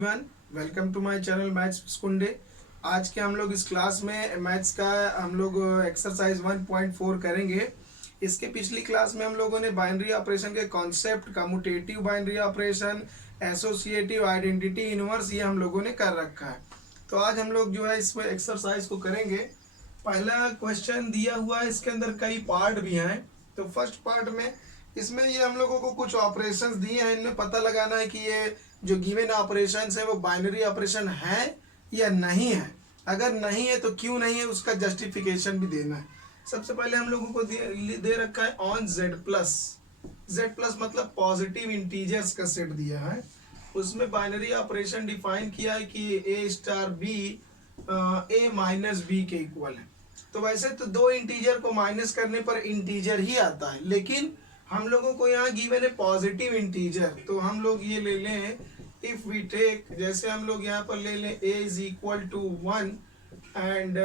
Everyone, welcome to my channel maths स्कुंडे। आज के हम लोग इस क्लास में मैथ्स का हम लोग एक्सरसाइज 1.4 करेंगे। इसके पिछली क्लास में हम लोगों ने बाइनरी ऑपरेशन के concept, commutative binary operation, associative, identity inverse, ये हम लोगों ने कर रखा है। तो आज हम लोग जो है इसमें एक्सरसाइज को करेंगे। पहला क्वेश्चन दिया हुआ है, इसके अंदर कई पार्ट भी हैं। तो फर्स्ट पार्ट में इसमें ये हम लोगों को कुछ ऑपरेशंस दिए हैं, इनमें पता लगाना है कि ये जो गिवन ऑपरेशंस है वो बाइनरी ऑपरेशन है या नहीं है। अगर नहीं है तो क्यों नहीं है, उसका जस्टिफिकेशन भी देना है। सबसे पहले हम लोगों को दे रखा है on Z plus. Z plus मतलब पॉजिटिव इंटीजर्स का सेट दिया है। उसमें बाइनरी ऑपरेशन डिफाइन किया है कि ए स्टार बी ए माइनस बी के इक्वल है। तो वैसे तो दो इंटीजर को माइनस करने पर इंटीजर ही आता है, लेकिन हम लोगों को यहाँ गिवन है पॉजिटिव इंटीजर। तो हम लोग ये ले लें, इफ वी टेक, जैसे हम लोग यहाँ पर ले लें a is equal to 1 and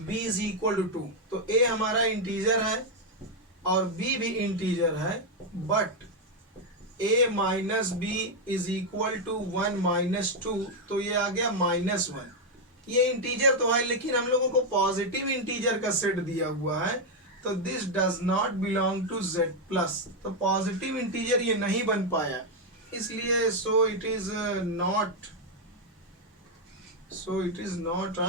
b is equal to 2। तो a हमारा इंटीजर है और b भी इंटीजर है, but a minus B is equal to 1 minus 2, तो ये आ गया -1। ये इंटीजर तो है, लेकिन हम लोगों को पॉजिटिव इंटीजर का सेट दिया हुआ है, तो this does not belong to Z plus. तो पॉजिटिव इंटीजर ये नहीं बन पाया, इसलिए so it is not a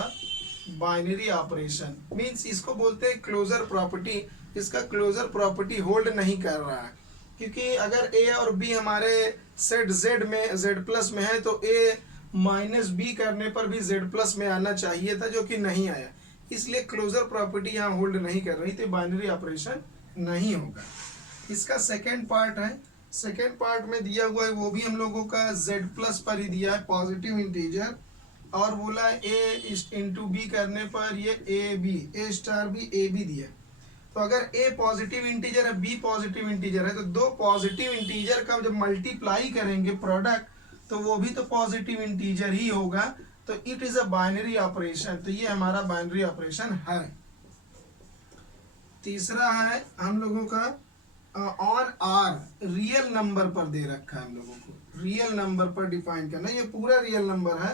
binary operation. Means इसको बोलते हैं क्लोजर प्रॉपर्टी। इसका क्लोजर प्रॉपर्टी होल्ड नहीं कर रहा है, क्योंकि अगर a और b हमारे सेट z प्लस में है, तो a माइनस बी करने पर भी z प्लस में आना चाहिए था, जो कि नहीं आया। इसलिए क्लोजर प्रॉपर्टी यहाँ होल्ड नहीं कर रही, तो बाइनरी ऑपरेशन नहीं होगा। इसका सेकेंड पार्ट है। सेकेंड पार्ट में दिया हुआ है, वो भी हम लोगों का z प्लस पर ही दिया है, पॉजिटिव इंटीजर, और बोला a इंटू बी करने पर ये a star B A B दिया। तो अगर a पॉजिटिव इंटीजर है, b पॉजिटिव इंटीजर है, तो दो पॉजिटिव इंटीजर का जब मल्टीप्लाई करेंगे प्रोडक्ट, तो वो भी तो पॉजिटिव इंटीजर ही होगा। तो it is a binary operation. तो ये हमारा बाइनरी ऑपरेशन है। तीसरा है हम लोगों का ऑन आर, रियल नंबर पर दे रखा है। हम लोगों को रियल नंबर पर डिफाइन करना, ये पूरा रियल नंबर है।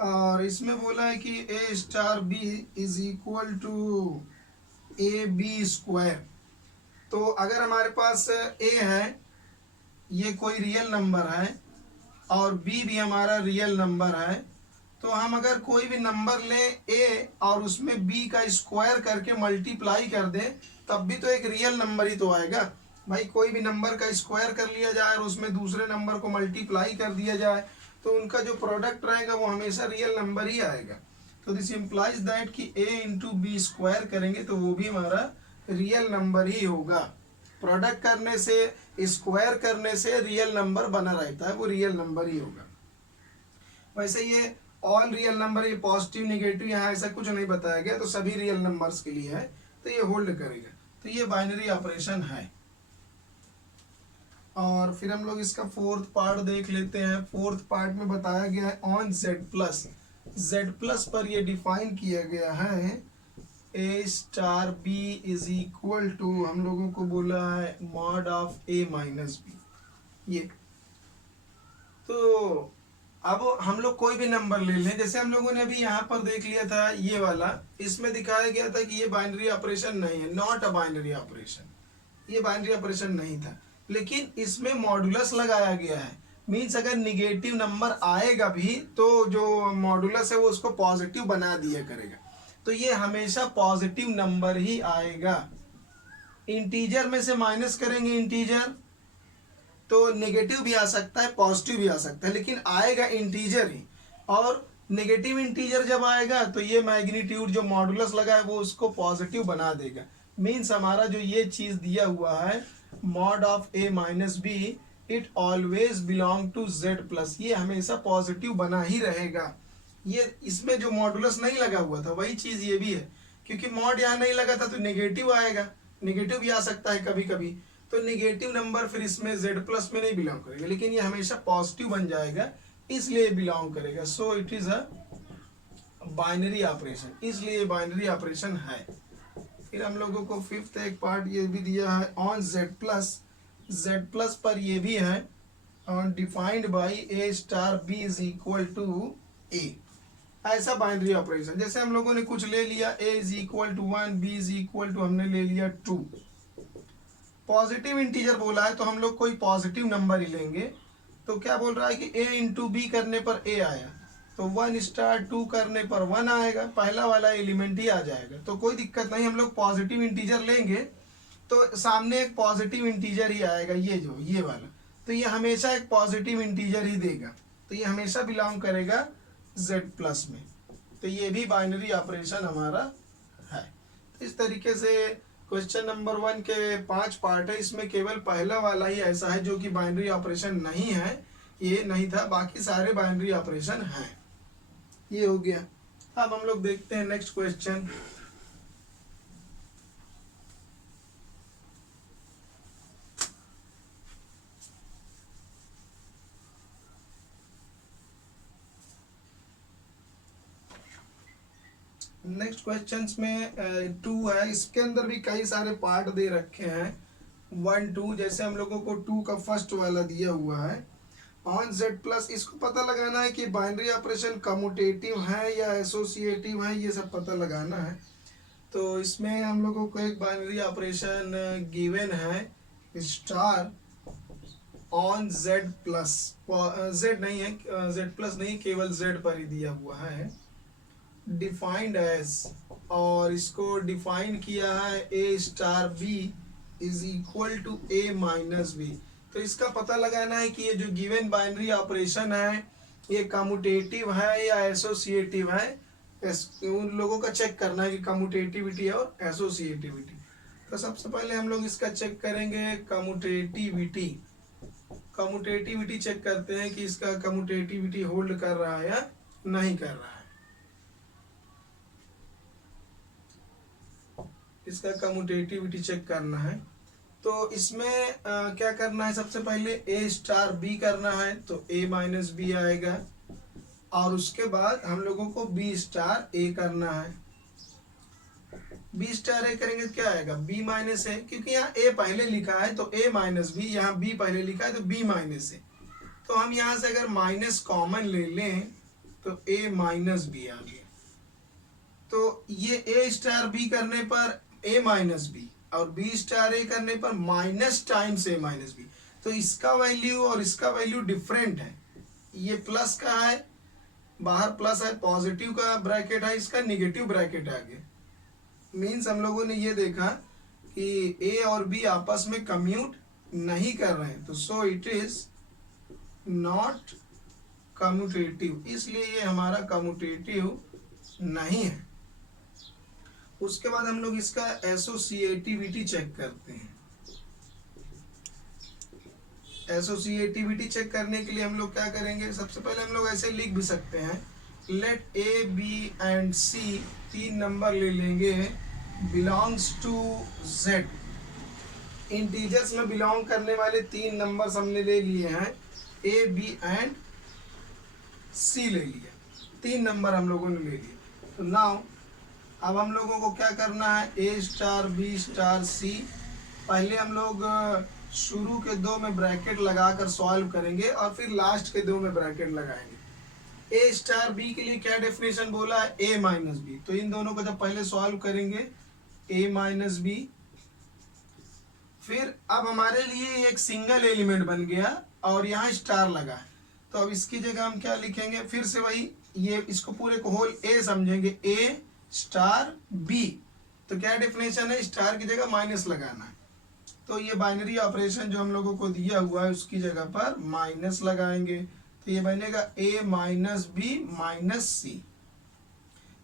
और इसमें बोला है कि a star b is equal to A B square. तो अगर हमारे पास a है, ये कोई रियल नंबर है, और b भी हमारा रियल नंबर है, तो हम अगर कोई भी नंबर लें a और उसमें b का स्क्वायर करके मल्टीप्लाई कर दें, तब भी तो एक रियल नंबर ही तो आएगा। भाई कोई भी नंबर का स्क्वायर कर लिया जाए और उसमें दूसरे नंबर को मल्टीप्लाई कर दिया जाए, तो उनका जो प्रोडक्ट रहेगा वो हमेशा रियल नंबर ही आएगा। तो दिस इम्प्लाइज दैट कि a इंटू बी स्क्वायर करेंगे तो वो भी हमारा रियल नंबर ही होगा। प्रोडक्ट करने से, स्क्वायर करने से रियल नंबर बना रहता है, वो रियल नंबर ही होगा। वैसे ये ऑल रियल नंबर, ये पॉजिटिव नेगेटिव यहाँ ऐसा कुछ नहीं बताया गया, तो सभी रियल नंबर्स के लिए है, तो ये होल्ड करेगा। तो ये बाइनरी ऑपरेशन है। और फिर हम लोग इसका फोर्थ पार्ट देख लेते हैं। फोर्थ पार्ट में बताया गया है on Z plus. Z plus पर ये डिफाइन किया गया है A star B is equal to, हम लोगों को बोला है mod of A minus B. ये तो अब हम लोग कोई भी नंबर ले लें, जैसे हम लोगों ने अभी यहाँ पर देख लिया था ये वाला, इसमें दिखाया गया था कि ये बाइनरी ऑपरेशन नहीं है, नॉट अ बाइनरी ऑपरेशन, ये बाइनरी ऑपरेशन नहीं था। लेकिन इसमें मॉडुलस लगाया गया है, मीन्स अगर निगेटिव नंबर आएगा भी तो जो मॉडुलस है वो उसको पॉजिटिव बना दिया करेगा। तो ये हमेशा पॉजिटिव नंबर ही आएगा। इंटीजर में से माइनस करेंगे इंटीजर, तो नेगेटिव भी आ सकता है, पॉजिटिव भी आ सकता है, लेकिन आएगा इंटीजर ही। और नेगेटिव इंटीजर जब आएगा तो ये मैग्नीट्यूड जो मॉडुलस लगा है वो उसको पॉजिटिव बना देगा। मीन्स हमारा जो ये चीज दिया हुआ है mod of A minus B, it always belong to Z plus, ये हमेशा पॉजिटिव बना ही रहेगा। ये इसमें जो मॉडुलस नहीं लगा हुआ था वही चीज ये भी है, क्योंकि मॉड यहाँ नहीं लगा था तो नेगेटिव आएगा, नेगेटिव भी आ सकता है कभी कभी, तो नेगेटिव नंबर फिर इसमें जेड प्लस में नहीं बिलोंग करेगा, लेकिन ये हमेशा पॉजिटिव बन जाएगा, इसलिए बिलोंग करेगा। सो it is a binary operation, इसलिए बाइनरी ऑपरेशन है। फिर हम लोगों को फिफ्थ एक पार्ट ये भी दिया है on Z plus. Z plus पर ये भी है defined by A star B is equal to A. ऐसा बाइनरी ऑपरेशन, जैसे हम लोगों ने कुछ ले लिया, A is equal to 1, B is equal to हमने ले लिया 2। पॉजिटिव इंटीजर बोला है तो हम लोग कोई पॉजिटिव नंबर ही लेंगे। तो क्या बोल रहा है कि a इंटू बी करने पर a आया, तो 1 स्टार 2 करने पर 1 आएगा, पहला वाला एलिमेंट ही आ जाएगा। तो कोई दिक्कत नहीं, हम लोग पॉजिटिव इंटीजर लेंगे तो सामने एक पॉजिटिव इंटीजर ही आएगा, ये वाला। तो ये हमेशा एक पॉजिटिव इंटीजर ही देगा, तो ये हमेशा बिलोंग करेगा z प्लस में। तो ये भी बाइनरी ऑपरेशन हमारा है। तो इस तरीके से क्वेश्चन नंबर 1 के 5 पार्ट है, इसमें केवल पहला वाला ही ऐसा है जो कि बाइनरी ऑपरेशन नहीं है, ये नहीं था, बाकी सारे बाइनरी ऑपरेशन हैं। ये हो गया। अब हम लोग देखते हैं नेक्स्ट क्वेश्चन। नेक्स्ट क्वेश्चंस में 2 है, इसके अंदर भी कई सारे पार्ट दे रखे हैं 1 2। जैसे हम लोगों को 2 का फर्स्ट वाला दिया हुआ है ऑन z प्लस, इसको पता लगाना है कि बाइनरी ऑपरेशन कम्यूटेटिव है या एसोसिएटिव है, ये सब पता लगाना है। तो इसमें हम लोगों को एक बाइनरी ऑपरेशन गिवन है star on z plus, z नहीं है, z प्लस नहीं, केवल z पर ही दिया हुआ है, डिफाइंड एज, और इसको डिफाइन किया है A star B is equal to A minus B. तो इसका पता लगाना है कि ये जो गिवन बाइनरी ऑपरेशन है ये कम्यूटेटिव है या एसोसिएटिव है। उन लोगों का चेक करना है कि कम्यूटेटिविटी और एसोसिएटिविटी। तो सबसे पहले हम लोग इसका चेक करेंगे कम्यूटेटिविटी। कम्यूटेटिविटी चेक करते हैं कि इसका कम्यूटेटिविटी होल्ड कर रहा है या नहीं कर रहा है। इसका कम्यूटेटिविटी चेक करना है। तो इसमें क्या करना है, सबसे पहले ए स्टार बी करना है, तो ए माइनस बी आएगा, और उसके बाद हम लोगों को बी स्टार ए करना है। बी स्टार ए करेंगे तो क्या आएगा, बी माइनस ए, क्योंकि यहाँ ए पहले लिखा है तो ए माइनस बी, यहाँ बी पहले लिखा है तो बी माइनस ए। तो हम यहाँ से अगर माइनस कॉमन ले लें तो ए माइनस बी आ गया। तो ये ए स्टार बी करने पर ए माइनस बी और बी स्टार ए करने पर माइनस टाइम्स ए माइनस बी। तो इसका वैल्यू और इसका वैल्यू डिफरेंट है। ये प्लस का है, बाहर प्लस है, पॉजिटिव का ब्रैकेट है, इसका निगेटिव ब्रैकेट आ गया। मीन्स हम लोगों ने ये देखा कि ए और बी आपस में कम्यूट नहीं कर रहे हैं, तो सो इट इज नॉट कम्यूटेटिव, इसलिए ये हमारा कम्यूटेटिव नहीं है। उसके बाद हम लोग इसका एसोसिएटिविटी चेक करते हैं। एसोसिएटिविटी चेक करने के लिए हम लोग क्या करेंगे, सबसे पहले हम लोग ऐसे लिख भी सकते हैं, let A B and C, 3 number ले लेंगे, बिलोंग्स टू z। इंटीजर्स में बिलोंग करने वाले 3 नंबर हमने ले लिए हैं, ए बी एंड सी ले लिया, 3 नंबर हम लोगों ने ले लिए। तो नाउ अब हम लोगों को क्या करना है, ए स्टार बी स्टार सी। पहले हम लोग शुरू के 2 में ब्रैकेट लगाकर सॉल्व करेंगे और फिर लास्ट के 2 में ब्रैकेट लगाएंगे। ए स्टार बी के लिए क्या डेफिनेशन बोला है, ए माइनस बी। तो इन दोनों को जब पहले सॉल्व करेंगे ए माइनस बी, फिर अब हमारे लिए एक सिंगल एलिमेंट बन गया और यहाँ स्टार लगा है, तो अब इसकी जगह हम क्या लिखेंगे, फिर से वही, ये इसको पूरे को होल ए समझेंगे, ए स्टार बी। तो क्या डेफिनेशन है, स्टार की जगह माइनस लगाना है। तो ये बाइनरी ऑपरेशन जो हम लोगों को दिया हुआ है उसकी जगह पर माइनस लगाएंगे, तो ये बनेगा ए माइनस बी माइनस सी।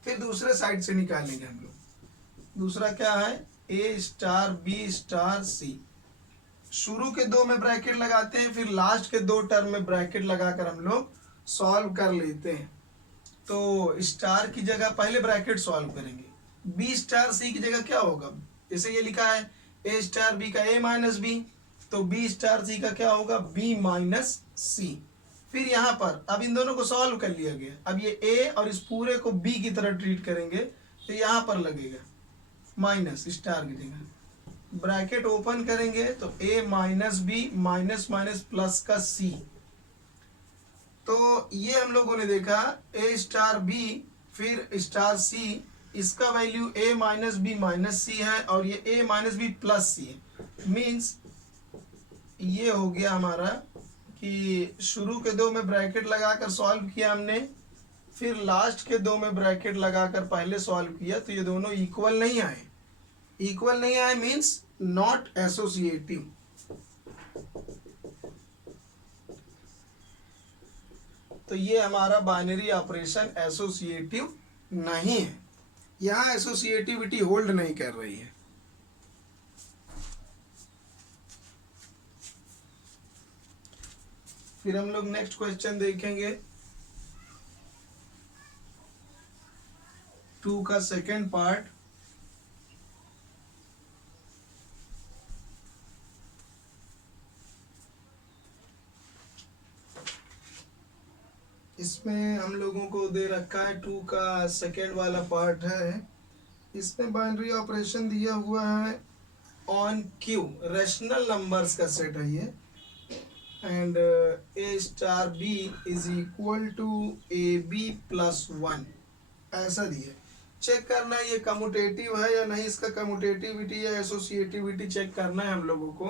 फिर दूसरे साइड से निकालेंगे हम लोग, दूसरा क्या है, A star B star c. शुरू के 2 में ब्रैकेट लगाते हैं, फिर लास्ट के 2 टर्म में ब्रैकेट लगाकर हम लोग सॉल्व कर लेते हैं। तो स्टार की जगह पहले ब्रैकेट सॉल्व करेंगे, बी स्टार सी की जगह क्या होगा, जैसे ये लिखा है ए स्टार बी का ए माइनस बी, तो बी स्टार सी का क्या होगा, बी माइनस सी। फिर यहाँ पर अब इन दोनों को सॉल्व कर लिया गया, अब ये ए और इस पूरे को बी की तरह ट्रीट करेंगे, तो यहाँ पर लगेगा माइनस स्टार की जगह, ब्रैकेट ओपन करेंगे तो A minus B minus minus plus का सी, तो ये हम लोगों ने देखा ए स्टार बी फिर स्टार सी, इसका value A minus B minus C है और ये A minus B plus C है। मीन्स ये हो गया हमारा कि शुरू के दो में ब्रैकेट लगाकर सॉल्व किया हमने, फिर लास्ट के दो में ब्रैकेट लगाकर पहले सॉल्व किया, तो ये दोनों इक्वल नहीं आए। इक्वल नहीं आए मीन्स नॉट एसोसिएटिव। तो ये हमारा बाइनरी ऑपरेशन एसोसिएटिव नहीं है, यहाँ एसोसिएटिविटी होल्ड नहीं कर रही है। फिर हम लोग नेक्स्ट क्वेश्चन देखेंगे 2 का सेकेंड पार्ट। इसमें हम लोगों को दे रखा है 2 का सेकेंड वाला पार्ट है। इसमें बाइनरी ऑपरेशन दिया हुआ है ऑन क्यू, रैशनल नंबर्स का सेट है ये, and A star B is equal to A B plus 1 ऐसा दिया। चेक करना है ये कम्यूटेटिव है या नहीं, इसका कम्यूटेटिविटी या एसोसिएटिविटी चेक करना है हम लोगों को।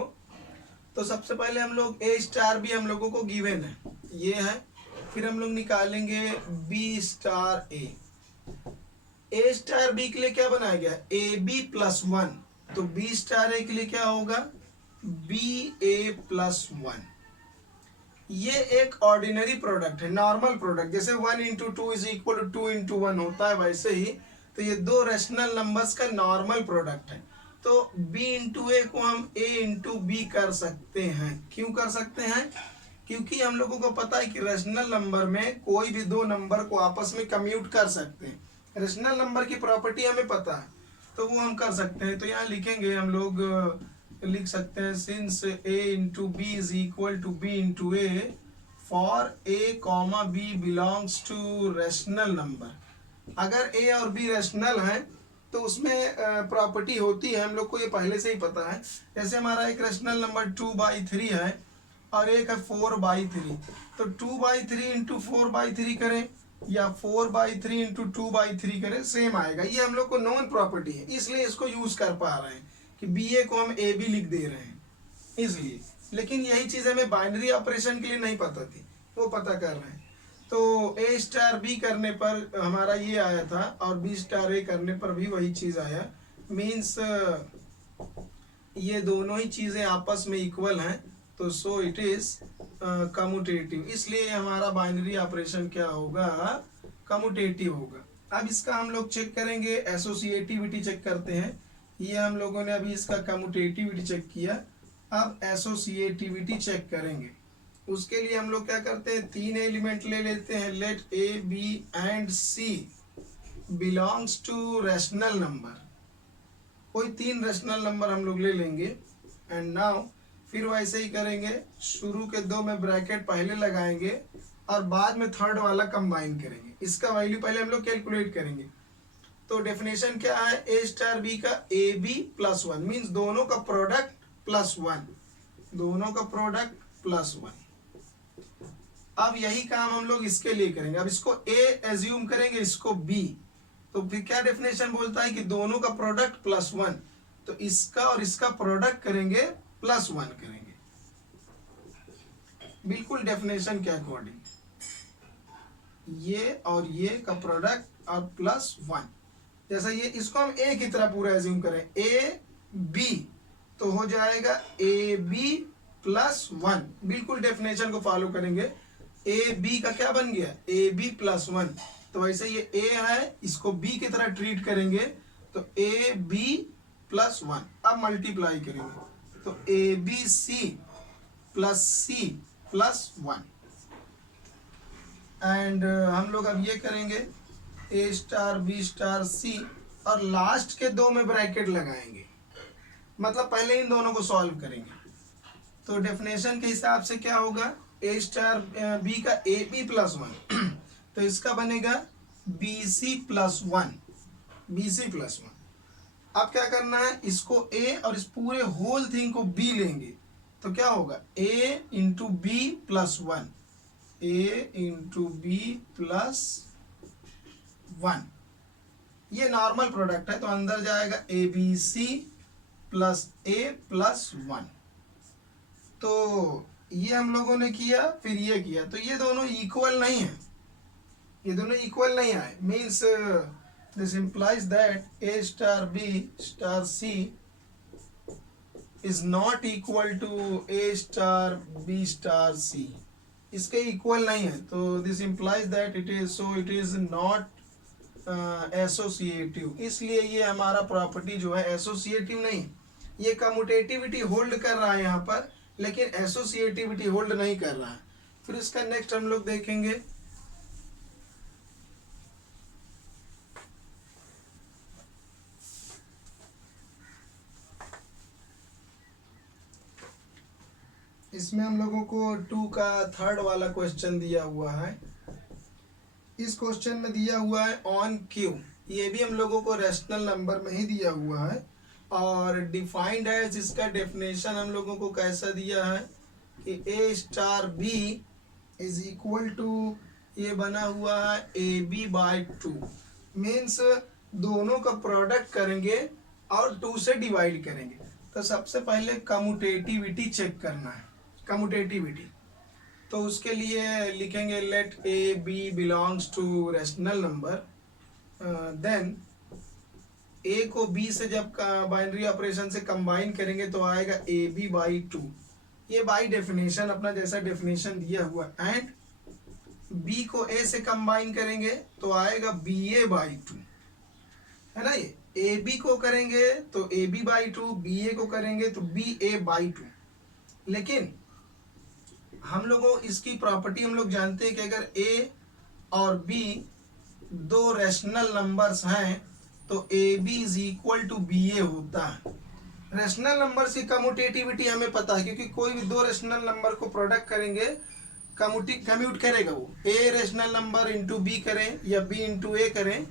तो सबसे पहले हम लोग ए स्टार बी हम लोगों को गिवन है, ये है। फिर हम लोग निकालेंगे बी स्टार ए स्टार बी के लिए क्या बनाया गया, ए बी प्लस 1, तो बी स्टार ए के लिए क्या होगा, बी ए प्लस 1। ये एक ऑर्डिनरी प्रोडक्ट है, नॉर्मल प्रोडक्ट, जैसे 1 into two is equal to 2 into 1 होता है वैसे ही। तो ये दो रैशनल नंबर्स का नॉर्मल प्रोडक्ट है। तो b इंटू ए को हम a इंटू बी कर सकते हैं। क्यों कर सकते हैं, क्योंकि हम लोगों को पता है कि रैशनल नंबर में कोई भी दो नंबर को आपस में कम्यूट कर सकते हैं। रैशनल नंबर की प्रॉपर्टी हमें पता है, तो वो हम कर सकते हैं। तो यहाँ लिखेंगे हम लोग, लिख सकते हैं since a into B is equal to b into A for a comma b belongs to rational number. अगर a और b रैशनल है तो उसमें प्रॉपर्टी होती है, हम लोग को ये पहले से ही पता है। जैसे हमारा एक रैशनल नंबर 2/3 है और एक है 4/3, तो 2/3 इंटू 4/3 करें या 4/3 इंटू 2/3 करें, सेम आएगा। ये हम लोग को नॉन प्रॉपर्टी है, इसलिए इसको यूज कर पा रहे हैं कि बी ए को हम ए बी लिख दे रहे हैं इसलिए। लेकिन यही चीज़ हमें बाइनरी ऑपरेशन के लिए नहीं पता थी, वो पता कर रहे हैं। तो ए स्टार बी करने पर हमारा ये आया था और बी स्टार ए करने पर भी वही चीज़ आया। मीन्स ये दोनों ही चीज़ें आपस में इक्वल हैं, तो सो इट इज कम्यूटेटिव। इसलिए हमारा बाइनरी ऑपरेशन क्या होगा, कम्यूटेटिव होगा। अब इसका हम लोग चेक करेंगे, एसोसिएटिविटी चेक करते हैं। ये हम लोगों ने अभी इसका कम्यूटेटिविटी चेक किया, अब एसोसिएटिविटी चेक करेंगे। उसके लिए हम लोग क्या करते हैं, 3 एलिमेंट ले लेते हैं। Let A B and C belongs to rational number. कोई 3 रैशनल नंबर हम लोग ले लेंगे एंड नाउ फिर वैसे ही करेंगे, शुरू के 2 में ब्रैकेट पहले लगाएंगे और बाद में थर्ड वाला कंबाइन करेंगे। इसका वैल्यू पहले हम लोग कैलकुलेट करेंगे। तो डेफिनेशन क्या है, ए स्टार बी का ए बी प्लस 1 मीन्स दोनों का प्रोडक्ट प्लस 1, दोनों का प्रोडक्ट प्लस 1। अब यही काम हम लोग इसके लिए करेंगे। अब इसको ए एज्यूम करेंगे, इसको बी, तो फिर क्या डेफिनेशन बोलता है कि दोनों का प्रोडक्ट प्लस 1, तो इसका और इसका प्रोडक्ट करेंगे प्लस 1 करेंगे, बिल्कुल डेफिनेशन के अकॉर्डिंग। ये और ये का प्रोडक्ट और प्लस 1, जैसा ये, इसको हम ए की तरह पूरा एज्यूम करें, ए बी, तो हो जाएगा ए बी प्लस 1, बिल्कुल डेफिनेशन को फॉलो करेंगे। ए बी का क्या बन गया, ए बी प्लस 1, तो वैसे ये ए है, इसको बी की तरह ट्रीट करेंगे, तो ए बी प्लस 1। अब मल्टीप्लाई करेंगे तो A B C plus C plus 1। And हम लोग अब ये करेंगे ए स्टार बी स्टार सी और लास्ट के 2 में ब्रैकेट लगाएंगे, मतलब पहले इन दोनों को सॉल्व करेंगे। तो डेफिनेशन के हिसाब से क्या होगा, ए स्टार बी का ए बी प्लस 1 तो इसका बनेगा B C plus 1, B C plus 1। अब क्या करना है, इसको ए और इस पूरे होल थिंग को बी लेंगे, तो क्या होगा, A into B plus 1, A into B plus 1, ये नॉर्मल प्रोडक्ट है तो अंदर जाएगा A B C plus A plus 1। तो ये हम लोगों ने किया, फिर ये किया, तो ये दोनों इक्वल नहीं है, ये दोनों इक्वल नहीं आए। Means this implies that A star B star C is not equal to A star B star C, इसके इक्वल नहीं है। तो this implies that it is so it is not associative, इसलिए ये हमारा प्रॉपर्टी जो है एसोसिएटिव नहीं, ये कम्यूटेटिविटी होल्ड कर रहा है यहाँ पर, लेकिन एसोसिएटिविटी होल्ड नहीं कर रहा है। फिर इसका नेक्स्ट हम लोग देखेंगे। इसमें हम लोगों को 2 का थर्ड वाला क्वेश्चन दिया हुआ है। इस क्वेश्चन में दिया हुआ है ऑन क्यू, ये भी हम लोगों को रैशनल नंबर में ही दिया हुआ है, और डिफाइंड एज, इसका डेफिनेशन हम लोगों को कैसा दिया है कि ए star B is equal to, ये बना हुआ है ए बी बाई 2। मीन्स दोनों का प्रोडक्ट करेंगे और 2 से डिवाइड करेंगे। तो सबसे पहले कम्यूटेटिविटी चेक करना है, कम्यूटेटिविटी। तो उसके लिए लिखेंगे let A B belongs to rational number, then A को बी से जब बाइनरी ऑपरेशन से कंबाइन करेंगे तो आएगा ए बी बाई 2, ये बाई डेफिनेशन अपना जैसा डेफिनेशन दिया हुआ। एंड बी को ए से कंबाइन करेंगे तो आएगा बी ए बाई 2, है ना। ये ए बी को करेंगे तो ए बी बाई 2, बी ए को करेंगे तो बी ए बाई 2। लेकिन हम लोगों इसकी प्रॉपर्टी हम लोग जानते हैं कि अगर ए और बी दो रैशनल नंबर्स हैं तो A B is equal to B A होता है। रैशनल नंबर की कम्यूटेटिविटी हमें पता है, क्योंकि कोई भी दो रैशनल नंबर को प्रोडक्ट करेंगे कम्यूट करेगा, वो A rational number into B करें या बी इंटू ए करें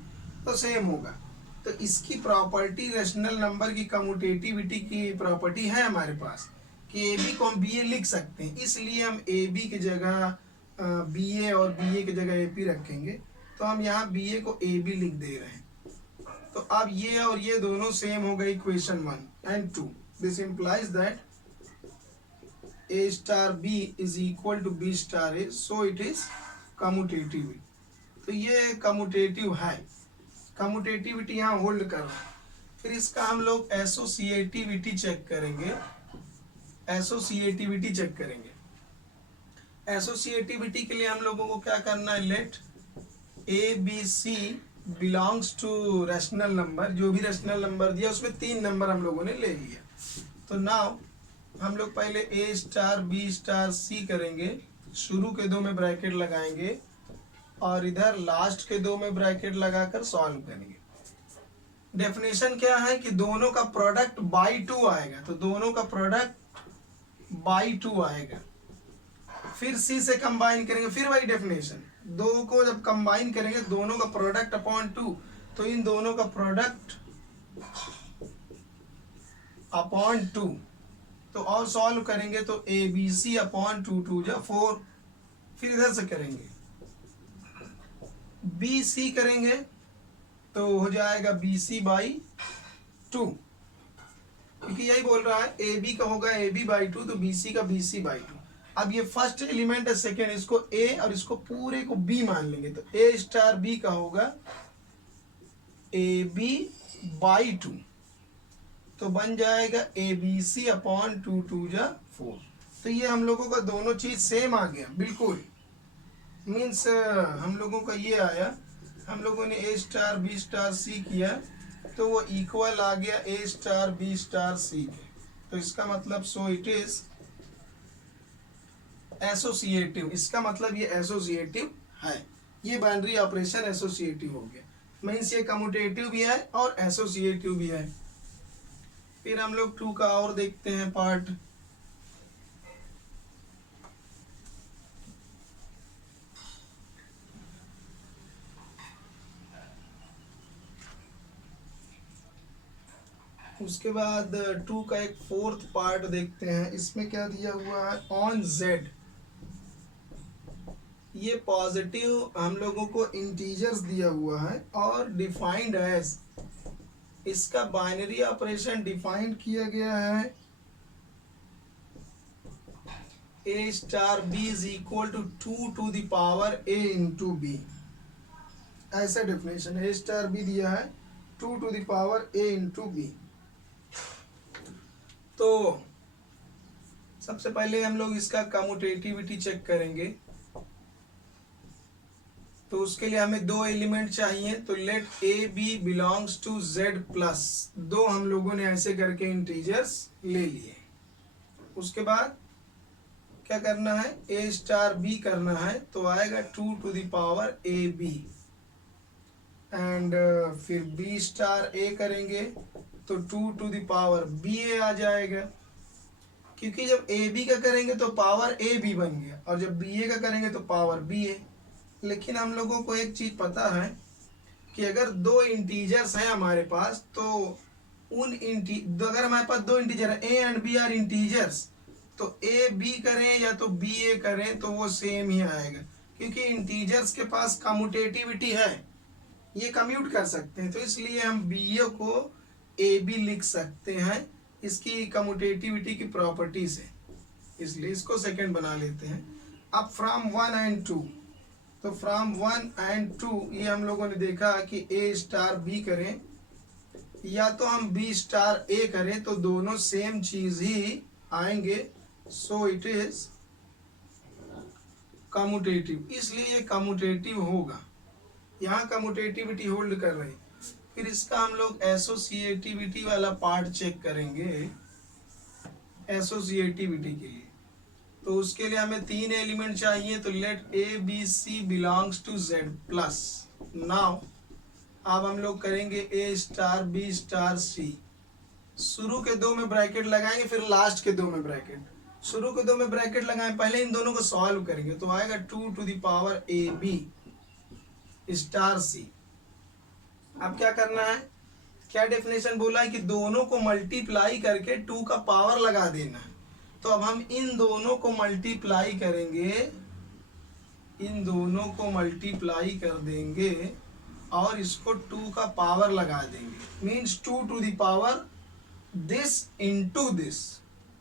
तो सेम होगा। तो इसकी प्रॉपर्टी रैशनल नंबर की कम्यूटेटिविटी की प्रॉपर्टी है हमारे पास कि ए बी को हम बी ए लिख सकते हैं, इसलिए हम ए बी की जगह बी ए और बी ए की जगह ए पी रखेंगे। तो हम यहाँ बी ए को ए बी लिख दे रहे हैं। तो अब ये और ये दोनों सेम हो गई equation 1 and 2। This implies that A star B is equal to B star A, so it is commutative. तो ये कम्यूटेटिव है, कम्यूटेटिविटी यहाँ होल्ड कर रहा है। फिर इसका हम लोग एसोसिएटिविटी चेक करेंगे, एसोसिएटिविटी चेक करेंगे। एसोसिएटिविटी के लिए हम लोगों को क्या करना है, let A B C belongs to rational number, जो भी रैशनल नंबर दिया उसमें 3 नंबर हम लोगों ने ले लिया। तो नाउ हम लोग पहले ए स्टार बी स्टार सी करेंगे, शुरू के 2 में ब्रैकेट लगाएंगे और इधर लास्ट के 2 में ब्रैकेट लगाकर सॉल्व करेंगे। डेफिनेशन क्या है कि दोनों का प्रोडक्ट बाई 2 आएगा, तो दोनों का प्रोडक्ट बाई 2 आएगा। फिर सी से कंबाइन करेंगे, फिर वही डेफिनेशन, 2 को जब कंबाइन करेंगे दोनों का प्रोडक्ट अपॉन 2, तो इन दोनों का प्रोडक्ट अपॉन 2। तो और सॉल्व करेंगे तो ए बी सी अपॉन 2 2 जा 4। फिर इधर से करेंगे बी सी करेंगे तो हो जाएगा बी सी बाई 2, क्योंकि यही बोल रहा है ए बी का होगा ए बी बाई 2, तो बी सी का बी सी बाई 2। अब ये फर्स्ट एलिमेंट है, सेकेंड, इसको ए और इसको पूरे को बी मान लेंगे, तो ए स्टार बी का होगा ए बी बाई 2, तो बन जाएगा ए बी सी अपॉन 2 2 जा 4। तो ये हम लोगों का दोनों चीज सेम आ गया बिल्कुल। मीन्स हम लोगों का ये आया, हम लोगों ने ए स्टार बी स्टार सी किया तो वो इक्वल आ गया ए स्टार बी स्टार सी के। तो इसका मतलब सो इट इज एसोसिएटिव, इसका मतलब ये एसोसिएटिव है, ये बाइनरी ऑपरेशन एसोसिएटिव हो गया। मीन्स ये कम्यूटेटिव भी है और एसोसिएटिव भी है। फिर हम लोग 2 का और देखते हैं पार्ट। उसके बाद 2 का एक 4th पार्ट देखते हैं। इसमें क्या दिया हुआ है, ऑन जेड ये पॉजिटिव हम लोगों को इंटीजर्स दिया हुआ है और डिफाइंड एज, इसका बाइनरी ऑपरेशन डिफाइंड किया गया है a star b is equal to 2 to the power a into B. ऐसा डेफिनेशन है, a स्टार b दिया है 2 to the power a into B. तो सबसे पहले हम लोग इसका कम्यूटेटिविटी चेक करेंगे। तो उसके लिए हमें दो एलिमेंट चाहिए, तो let A B belongs to Z plus, दो हम लोगों ने ऐसे करके इंटीजर्स ले लिए। उसके बाद क्या करना है, ए स्टार बी करना है, तो आएगा 2 to the power A B, and फिर बी स्टार ए करेंगे तो 2 to the power b a आ जाएगा, क्योंकि जब ए बी का करेंगे तो पावर ए बी बन गया, और जब बी ए का करेंगे तो पावर बी ए। लेकिन हम लोगों को एक चीज पता है कि अगर दो इंटीजर्स हैं हमारे पास, तो अगर हमारे पास दो इंटीजर है a and b are integers, तो ए बी करें या तो बी ए करें तो वो सेम ही आएगा, क्योंकि इंटीजर्स के पास कम्यूटेटिविटी है, ये कम्यूट कर सकते हैं। तो इसलिए हम बी ए को ए बी लिख सकते हैं इसकी कम्यूटेटिविटी की प्रॉपर्टी से, इसलिए इसको सेकंड बना लेते हैं। अब फ्रॉम 1 एंड 2, तो फ्रॉम 1 एंड 2 ये हम लोगों ने देखा कि ए स्टार बी करें या तो हम बी स्टार ए करें, तो दोनों सेम चीज ही आएंगे। सो इट इज कम्यूटेटिव, इसलिए ये कम्यूटेटिव होगा, यहाँ कम्यूटेटिविटी होल्ड कर रहे हैं। फिर इसका हम लोग एसोसिएटिविटी वाला पार्ट चेक करेंगे एसोसिएटिविटी के लिए। तो उसके लिए हमें तीन एलिमेंट चाहिए, तो let A B C belongs to Z plus. Now अब हम लोग करेंगे ए स्टार बी स्टार सी, शुरू के दो में ब्रैकेट लगाएंगे, फिर लास्ट के दो में ब्रैकेट। शुरू के दो में ब्रैकेट लगाएं, पहले इन दोनों को सॉल्व करेंगे, तो आएगा 2 to the power A B star C. अब क्या करना है, क्या डेफिनेशन बोला है कि दोनों को मल्टीप्लाई करके 2 का पावर लगा देना है। तो अब हम इन दोनों को मल्टीप्लाई करेंगे, इन दोनों को मल्टीप्लाई कर देंगे और इसको 2 का पावर लगा देंगे, means 2 to the power this into this,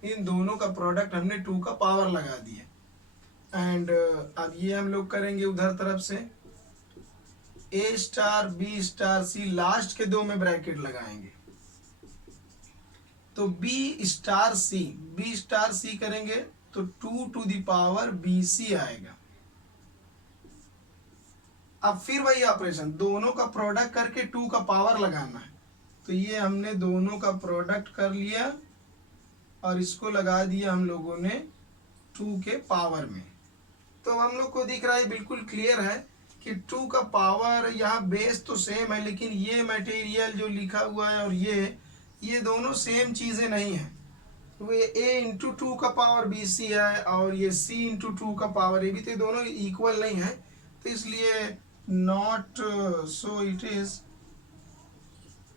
इन दोनों का प्रोडक्ट हमने 2 का पावर लगा दिया। एंड अब ये हम लोग करेंगे उधर तरफ से ए स्टार बी स्टार सी, लास्ट के दो में ब्रैकेट लगाएंगे, तो बी स्टार सी करेंगे तो 2 to the power b c आएगा। अब फिर वही ऑपरेशन, दोनों का प्रोडक्ट करके 2 का पावर लगाना है, तो ये हमने दोनों का प्रोडक्ट कर लिया और इसको लगा दिया हम लोगों ने 2 के पावर में। तो हम लोग को दिख रहा है, बिल्कुल क्लियर है कि 2 का पावर, यहाँ बेस तो सेम है, लेकिन ये मटेरियल जो लिखा हुआ है और ये दोनों सेम चीज़ें नहीं हैं। तो ये a इंटू 2 का पावर बी सी है और ये c इंटू 2 का पावर ए बी, तो दोनों इक्वल नहीं है, तो इसलिए not, so it is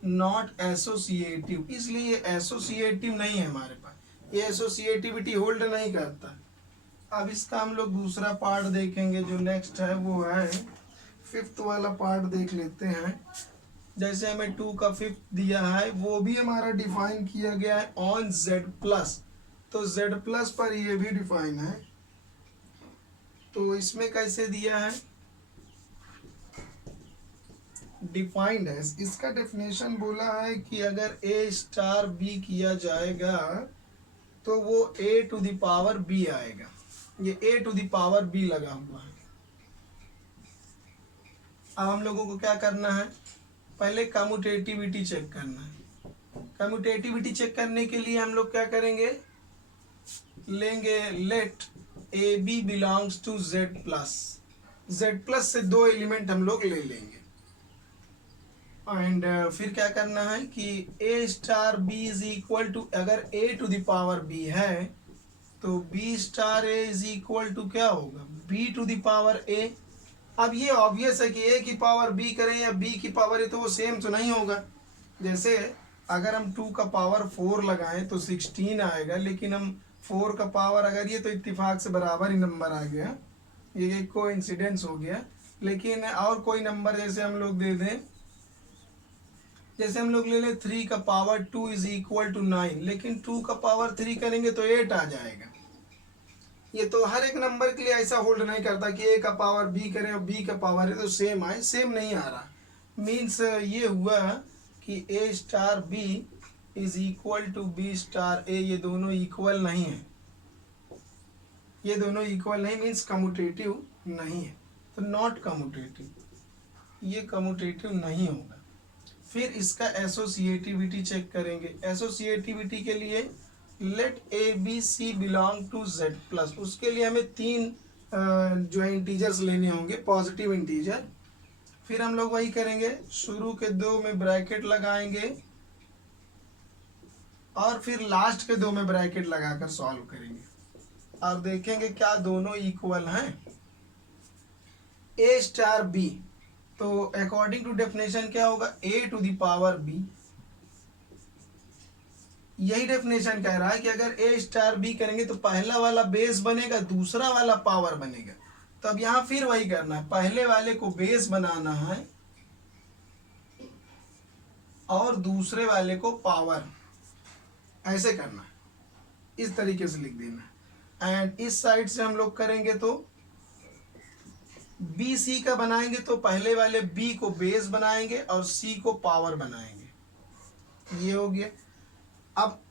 not associative, इसलिए ये एसोसिएटिव नहीं है हमारे पास, ये एसोसिएटिविटी होल्ड नहीं करता। अब इसका हम लोग दूसरा पार्ट देखेंगे, जो नेक्स्ट है वो है 5th वाला पार्ट देख लेते हैं। जैसे हमें 2 का 5th दिया है, वो भी हमारा डिफाइन किया गया है ऑन जेड प्लस, तो जेड प्लस पर ये भी डिफाइन है। तो इसमें कैसे दिया है, डिफाइंड है, इसका डेफिनेशन बोला है कि अगर ए स्टार बी किया जाएगा तो वो ए टू द पावर बी आएगा, ये ए टू द पावर बी लगा हुआ है। अब हम लोगों को क्या करना है, पहले कम्यूटेटिविटी चेक करना है। कम्यूटेटिविटी चेक करने के लिए हम लोग क्या करेंगे, लेंगे let A B belongs to Z plus से दो एलिमेंट हम लोग ले लेंगे, एंड फिर क्या करना है कि ए star B is equal to, अगर A to the power B है तो B star A is equal to क्या होगा, B to the power A. अब ये ऑब्वियस है कि ए की पावर बी करें या बी की पावर ए, तो वो सेम तो नहीं होगा। जैसे अगर हम 2 का पावर 4 लगाएं तो 16 आएगा, लेकिन हम 4 का पावर अगर ये, तो इत्तेफाक से बराबर ही नंबर आ गया, ये कोइंसिडेंस हो गया। लेकिन और कोई नंबर जैसे हम लोग दे दें, जैसे हम लोग ले लें 3 का पावर 2 इज इक्वल टू 9, लेकिन 2 का पावर 3 करेंगे तो 8 आ जाएगा। ये तो हर एक नंबर के लिए ऐसा होल्ड नहीं करता कि ए का पावर बी करें और बी का पावर है तो सेम आए, सेम नहीं आ रहा। मीन्स ये हुआ कि ए star B is equal to B star A, ये दोनों इक्वल नहीं है, ये दोनों इक्वल नहीं, मीन्स कम्यूटेटिव नहीं है, तो नॉट कम्यूटेटिव, ये कम्यूटेटिव नहीं होगा। फिर इसका एसोसिएटिविटी चेक करेंगे। एसोसिएटिविटी के लिए let A B c belong to Z plus, उसके लिए हमें 3 जो है इंटीजर्स लेने होंगे, पॉजिटिव इंटीजर। फिर हम लोग वही करेंगे, शुरू के 2 में ब्रैकेट लगाएंगे और फिर लास्ट के 2 में ब्रैकेट लगाकर सॉल्व करेंगे और देखेंगे क्या दोनों इक्वल हैं। ए स्टार बी, तो अकॉर्डिंग टू डेफिनेशन क्या होगा, ए टू द पावर बी। यही डेफिनेशन कह रहा है कि अगर ए स्टार बी करेंगे तो पहला वाला बेस बनेगा, दूसरा वाला पावर बनेगा। तो अब यहां फिर वही करना है, पहले वाले को बेस बनाना है और दूसरे वाले को पावर, ऐसे करना है, इस तरीके से लिख देना। एंड इस साइड से हम लोग करेंगे तो बी सी का बनाएंगे तो पहले वाले बी को बेस बनाएंगे और सी को पावर बनाएंगे। ये हो गया। अब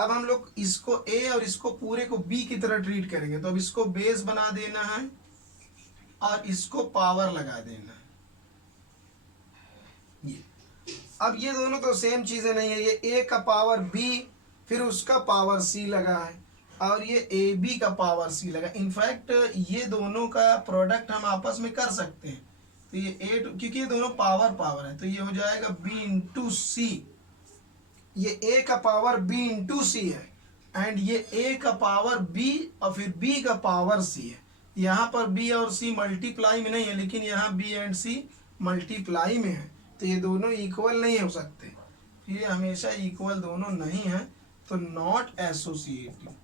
हम लोग इसको ए और इसको पूरे को बी की तरह ट्रीट करेंगे, तो अब इसको बेस बना देना है और इसको पावर लगा देना है। ये अब ये दोनों तो सेम चीजें नहीं है, ये ए का पावर बी फिर उसका पावर सी लगा है और ये ए बी का पावर सी लगा। इनफैक्ट ये दोनों का प्रोडक्ट हम आपस में कर सकते हैं, तो ये ए, क्योंकि ये दोनों पावर है, तो ये हो जाएगा बी इंटू सी। ये ए का पावर बी इंटू सी है एंड ये ए का पावर बी और फिर बी का पावर सी है। यहाँ पर बी और सी मल्टीप्लाई में नहीं है, लेकिन यहाँ बी एंड सी मल्टीप्लाई में है, तो ये दोनों इक्वल नहीं हो सकते, ये हमेशा इक्वल दोनों नहीं है, तो नॉट एसोसिएटिव,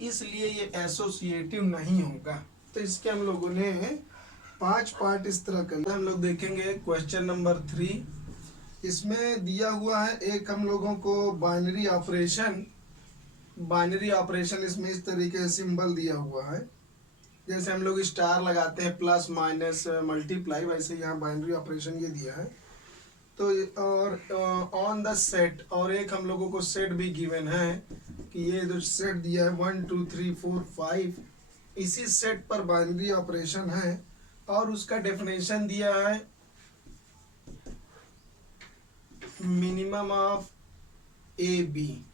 इसलिए ये एसोसिएटिव नहीं होगा। तो इसके हम लोगों ने 5 पार्ट इस तरह कर, हम लोग देखेंगे क्वेश्चन नंबर 3। इसमें दिया हुआ है एक हम लोगों को बाइनरी ऑपरेशन इसमें इस तरीके से सिंबल दिया हुआ है, जैसे हम लोग स्टार लगाते हैं प्लस माइनस मल्टीप्लाई, वैसे यहाँ बाइनरी ऑपरेशन ये दिया है। तो और ऑन द सेट, और एक हम लोगों को सेट भी गिवन है कि ये जो सेट दिया है 1 2 3 4 5, इसी सेट पर बाइनरी ऑपरेशन है और उसका डेफिनेशन दिया है मिनिमम ऑफ ए बी।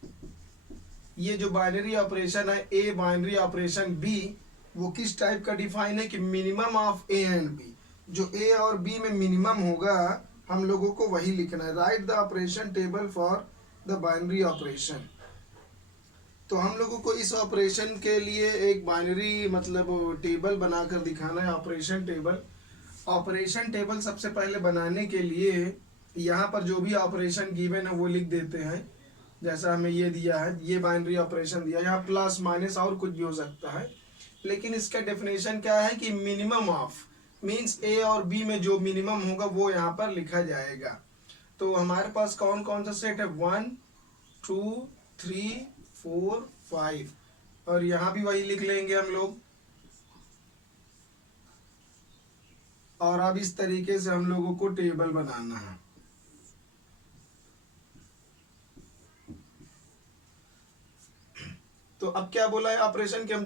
ये जो बाइनरी ऑपरेशन है ए बाइनरी ऑपरेशन बी, वो किस टाइप का डिफाइन है कि minimum of A and b, जो ए और बी में मिनिमम होगा हम लोगों को वही लिखना है। Right the operation table for the binary operation. तो हम लोगों को इस ऑपरेशन के लिए एक बाइनरी मतलब टेबल बनाकर दिखाना है, ऑपरेशन टेबल। ऑपरेशन टेबल सबसे पहले बनाने के लिए यहाँ पर जो भी ऑपरेशन गिवन है वो लिख देते हैं, जैसा हमें ये दिया है, ये बाइनरी ऑपरेशन दिया है, यहाँ प्लस माइनस और कुछ भी हो सकता है, लेकिन इसका डेफिनेशन क्या है कि मिनिमम ऑफ मींस ए और बी में जो मिनिमम होगा वो यहाँ पर लिखा जाएगा। तो हमारे पास कौन कौन सा सेट है, 1 2 3 4 5, और यहाँ भी वही लिख लेंगे हम लोग। और अब इस तरीके से हम लोगों को टेबल बनाना है। तो अब क्या बोला है ऑपरेशन के, हम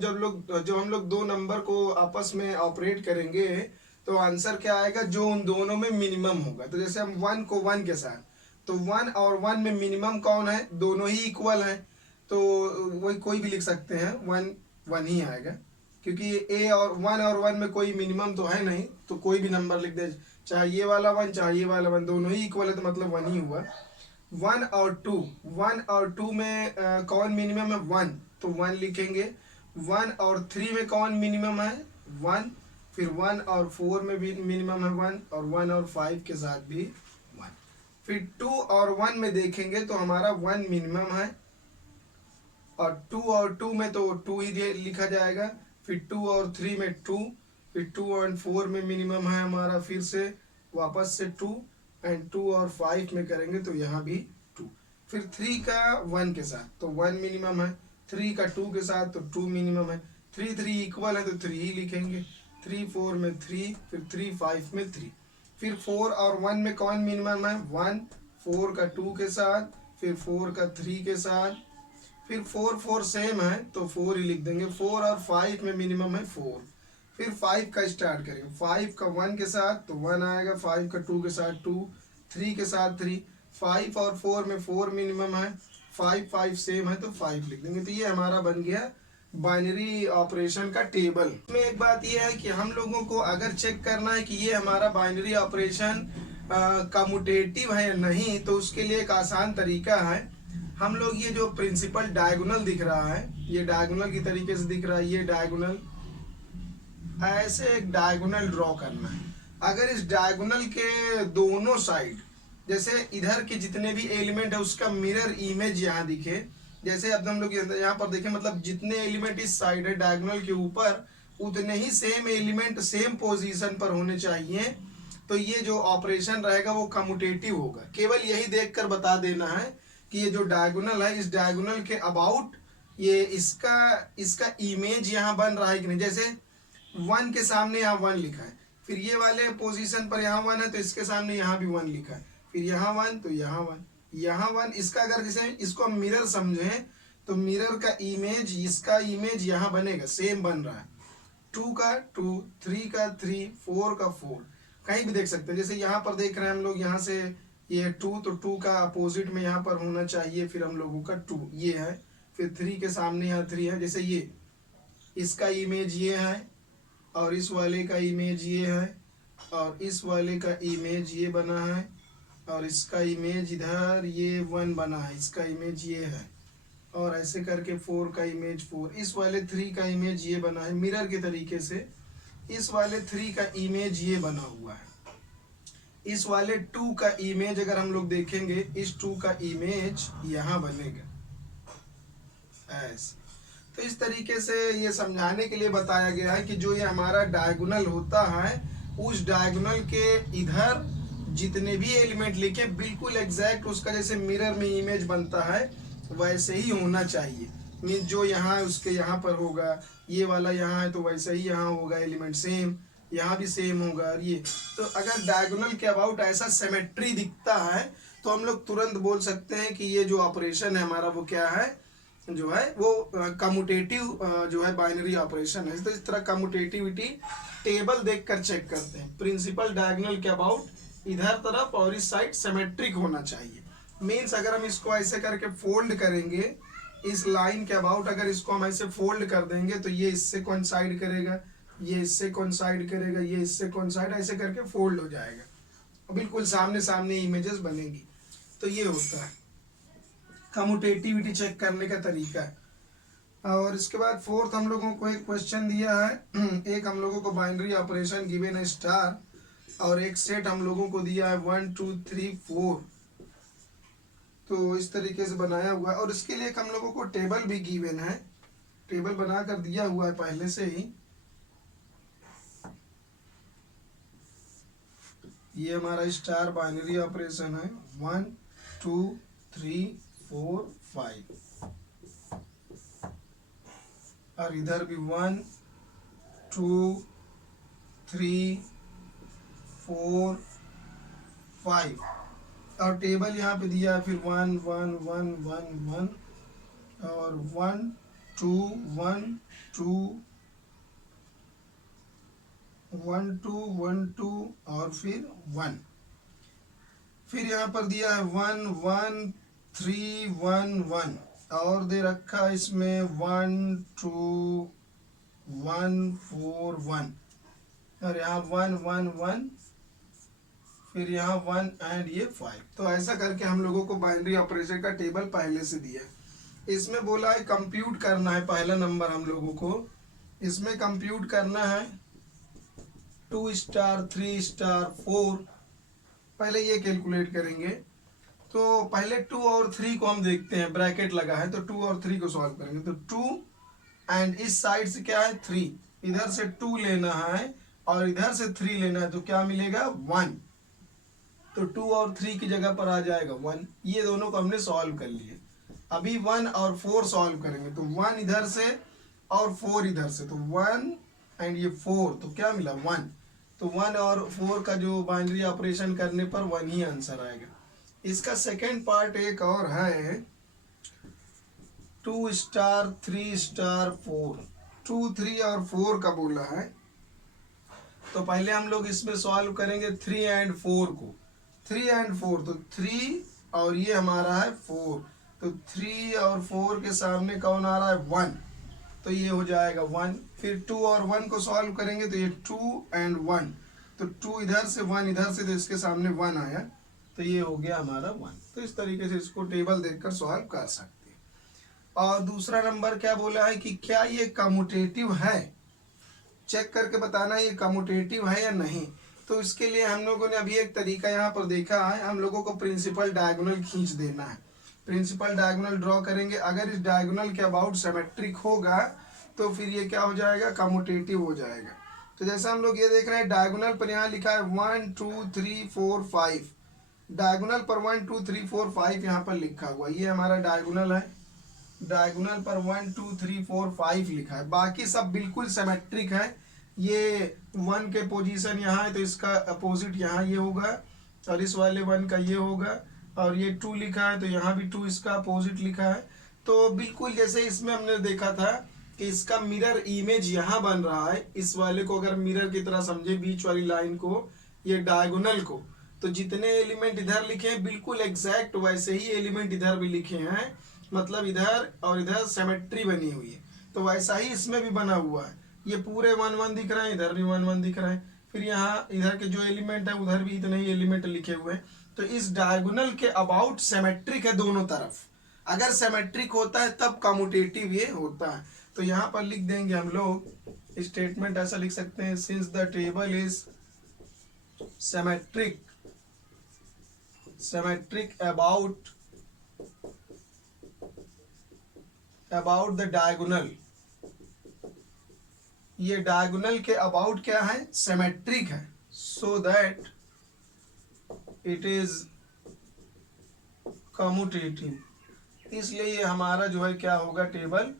लोग 2 नंबर को आपस में ऑपरेट करेंगे तो आंसर क्या आएगा, जो उन दोनों में मिनिमम होगा। तो जैसे हम 1 को 1 के साथ, तो 1 और 1 में मिनिमम कौन है, दोनों ही इक्वल हैं, तो वही कोई भी लिख सकते हैं, 1 1 ही आएगा, क्योंकि ए और 1 में कोई मिनिमम तो है नहीं, तो कोई भी नंबर लिख दे, चाहे ये वाला 1 चाहे ये वाला 1, दोनों ही इक्वल है तो मतलब 1 ही हुआ। 1 और 2 में कौन मिनिमम है, 1, तो 1 लिखेंगे। 1 और 3 में कौन मिनिमम है, 1, फिर 1 और 4 में भी मिनिमम है 1, और 1 और 5 के साथ भी 1। फिर 2 और 1 में देखेंगे तो हमारा 1 मिनिमम है, और 2 और 2 में तो 2 ही लिखा जाएगा। फिर 2 और 3 में 2, फिर 2 और 4 में मिनिमम है हमारा, फिर से वापस से 2 एंड 2 और 5 में करेंगे तो यहाँ भी 2। फिर 3 का 1 के साथ तो 1 मिनिमम है, 3 का 2 के साथ तो 2 मिनिमम है, 3 3 इक्वल है तो 3 ही लिखेंगे, 3 4 में 3, फिर 3 5 में 3। फिर 4 और 1 में कौन मिनिमम है, 1, 4 का 2 के साथ, फिर 4 का 3 के साथ, फिर 4 4 सेम है तो 4 ही लिख देंगे, 4 और 5 में मिनिमम है 4। फिर 5 का स्टार्ट करेंगे, 5 का 1 के साथ तो 1 आएगा, 5 का 2 के साथ 2, 3 के साथ 3, 5 और 4 में 4 मिनिमम है, 5 5 सेम है तो 5 लिख देंगे। तो ये हमारा बन गया बाइनरी ऑपरेशन का टेबल। इसमें एक बात ये है कि हम लोगों को अगर चेक करना है कि ये हमारा बाइनरी ऑपरेशन कम्यूटेटिव है या नहीं, तो उसके लिए एक आसान तरीका है। हम लोग ये जो प्रिंसिपल डायगोनल दिख रहा है, ये डायगोनल की तरीके से दिख रहा है, ये डायगोनल, ऐसे एक डायगोनल ड्रॉ करना है। अगर इस डायगोनल के दोनों साइड, जैसे इधर के जितने भी एलिमेंट है उसका मिरर इमेज यहाँ दिखे, जैसे अब हम लोग यहाँ पर देखें, मतलब जितने एलिमेंट इस साइड है डायगोनल के ऊपर, उतने ही सेम एलिमेंट सेम पोजीशन पर होने चाहिए, तो ये जो ऑपरेशन रहेगा वो कम्यूटेटिव होगा। केवल यही देखकर बता देना है कि ये जो डायगोनल है, इस डायगोनल के अबाउट ये इसका इमेज यहाँ बन रहा है कि नहीं। जैसे 1 के सामने यहाँ 1 लिखा है, फिर ये वाले पोजीशन पर यहाँ 1 है तो इसके सामने यहाँ भी 1 लिखा है, फिर यहाँ 1 तो यहाँ 1, यहाँ 1। इसका अगर जैसे इसको हम मिरर समझें तो मिरर का इमेज, इसका इमेज यहाँ बनेगा, सेम बन रहा है, 2 का 2, 3 का 3, 4 का 4, कहीं भी देख सकते हैं। जैसे यहाँ पर देख रहे हैं हम लोग, यहाँ से ये 2 तो 2 का अपोजिट में यहाँ पर होना चाहिए, फिर हम लोगों का 2 ये है, फिर 3 के सामने यहाँ 3 है। जैसे ये इसका इमेज ये है और इस वाले का इमेज ये है और इस वाले का इमेज ये बना है और इसका इमेज इधर ये 1 बना है, इसका इमेज ये है, और ऐसे करके 4 का इमेज 4, इस वाले 3 का इमेज ये बना है। मिरर के तरीके से इस वाले 3 का इमेज ये बना हुआ है, इस वाले 2 का इमेज अगर हम लोग देखेंगे, इस 2 का इमेज यहाँ बनेगा ऐसे। तो इस तरीके से ये समझाने के लिए बताया गया है कि जो ये हमारा डायगोनल होता है, उस डायगोनल के इधर जितने भी एलिमेंट लिखे बिल्कुल एग्जैक्ट उसका जैसे मिरर में इमेज बनता है वैसे ही होना चाहिए। मीन्स जो यहाँ है उसके यहाँ पर होगा, ये वाला यहाँ है तो वैसे ही यहाँ होगा एलिमेंट सेम, यहाँ भी सेम होगा। और ये तो अगर डायगोनल के अबाउट ऐसा सिमेट्री दिखता है तो हम लोग तुरंत बोल सकते हैं कि ये जो ऑपरेशन है हमारा वो क्या है, जो है वो कम्यूटेटिव जो है बाइनरी ऑपरेशन है। तो इस तरह कम्यूटेटिविटी टेबल देखकर चेक करते हैं। प्रिंसिपल डायगोनल के अबाउट इधर तरफ और इस साइड सिमेट्रिक होना चाहिए। मीन्स अगर हम इसको ऐसे करके फोल्ड करेंगे, इस लाइन के अबाउट अगर इसको हम ऐसे फोल्ड कर देंगे तो ये इससे कोइंसाइड करेगा, ये इससे कोइंसाइड करेगा, ये इससे कोइंसाइड, ऐसे करके फोल्ड हो जाएगा, बिल्कुल सामने सामने इमेजेस बनेगी। तो ये होता है कम्यूटेटिविटी चेक करने का तरीका है। और इसके बाद फोर्थ हम लोगों को एक क्वेश्चन दिया है, एक हम लोगों को बाइनरी ऑपरेशन गिवन है स्टार, और एक सेट हम लोगों को दिया है 1 2 3 4। तो इस तरीके से बनाया हुआ है और इसके लिए एक हम लोगों को टेबल भी गिवन है, टेबल बना कर दिया हुआ है पहले से ही। ये हमारा स्टार बाइनरी ऑपरेशन है 1 2 3 4 5, और इधर भी 1 2 3 4 5, और टेबल यहाँ पे दिया है फिर 1 1 1 1 1 और 1 2 1 2 1 2 1 2 और फिर 1। फिर यहाँ पर दिया है 1 1 3 1 1, और दे रखा है इसमें 1 2 1 4 1, और यहाँ 1 1 1, फिर यहाँ 1 एंड ये 5। तो ऐसा करके हम लोगों को बाइनरी ऑपरेशन का टेबल पहले से दिया है। इसमें बोला है कंप्यूट करना है, पहला नंबर हम लोगों को इसमें कंप्यूट करना है 2 स्टार 3 स्टार 4। पहले ये कैलकुलेट करेंगे, तो पहले 2 और 3 को हम देखते हैं, ब्रैकेट लगा है तो 2 और 3 को सॉल्व करेंगे। तो 2 एंड इस साइड से क्या है 3, इधर से 2 लेना है और इधर से 3 लेना है तो क्या मिलेगा 1, तो 2 और 3 की जगह पर आ जाएगा 1। ये दोनों को हमने सॉल्व कर लिए। अभी 1 और 4 सॉल्व करेंगे तो 1 इधर से और 4 इधर से, तो 1 एंड ये 4, तो क्या मिला 1। तो 1 और 4 का जो बाइनरी ऑपरेशन करने पर 1 ही आंसर आएगा। इसका सेकेंड पार्ट एक और है, 2 स्टार 3 स्टार 4, 2 3 और 4 का बोला है। तो पहले हम लोग इसमें सॉल्व करेंगे 3 एंड 4 को, 3 एंड 4, तो 3 और ये हमारा है 4, तो 3 और 4 के सामने कौन आ रहा है 1, तो ये हो जाएगा 1। फिर 2 और 1 को सॉल्व करेंगे तो ये 2 एंड 1, तो 2 इधर से 1 इधर से, तो इसके सामने 1 आया, तो ये हो गया हमारा 1। तो इस तरीके से इसको टेबल देखकर सॉल्व कर सकते हैं। और दूसरा नंबर क्या बोला है कि क्या ये कम्यूटेटिव है, चेक करके बताना ये कम्यूटेटिव है या नहीं। तो इसके लिए हम लोगों ने अभी एक तरीका यहाँ पर देखा है, हम लोगों को प्रिंसिपल डायगोनल खींच देना है। प्रिंसिपल डायगोनल ड्रॉ करेंगे, अगर इस डायगोनल के अबाउट सिमेट्रिक होगा तो फिर ये क्या हो जाएगा, कम्यूटेटिव हो जाएगा। तो जैसे हम लोग ये देख रहे हैं डायगोनल पर यहाँ लिखा है 1 2 3 4 5, डायगोनल पर 1 2 3 4 5 यहाँ पर लिखा हुआ, ये हमारा डायगोनल है। डायगोनल पर 1 2 3 4 5 लिखा है, बाकी सब बिल्कुल सिमेट्रिक है। ये 1 के पोजीशन यहाँ है तो इसका अपोजिट यहाँ ये होगा, और इस वाले 1 का ये होगा, और ये 2 लिखा है तो यहाँ भी 2 इसका अपोजिट लिखा है। तो बिल्कुल जैसे इसमें हमने देखा था कि इसका मिरर इमेज यहाँ बन रहा है, इस वाले को अगर मिरर की तरह समझे, बीच वाली लाइन को, ये डायगोनल को, तो जितने एलिमेंट इधर लिखे हैं बिल्कुल एग्जैक्ट वैसे ही एलिमेंट इधर भी लिखे हैं, मतलब इधर और इधर सिमेट्री बनी हुई है। तो वैसा ही इसमें भी बना हुआ है, ये पूरे 1 1 दिख रहे हैं, इधर भी 1 1 दिख रहे हैं, फिर यहाँ इधर के जो एलिमेंट है उधर भी इतने ही एलिमेंट लिखे हुए हैं। तो इस डायगोनल के अबाउट सिमेट्रिक है दोनों तरफ, अगर सिमेट्रिक होता है तब कम्यूटेटिव ये होता है। तो यहाँ पर लिख देंगे हम लोग स्टेटमेंट, ऐसा लिख सकते हैं, since the table is symmetric about the diagonal, ये डायगोनल के अबाउट क्या है, सिमेट्रिक है, so that it is commutative, इसलिए ये हमारा जो है क्या होगा, टेबल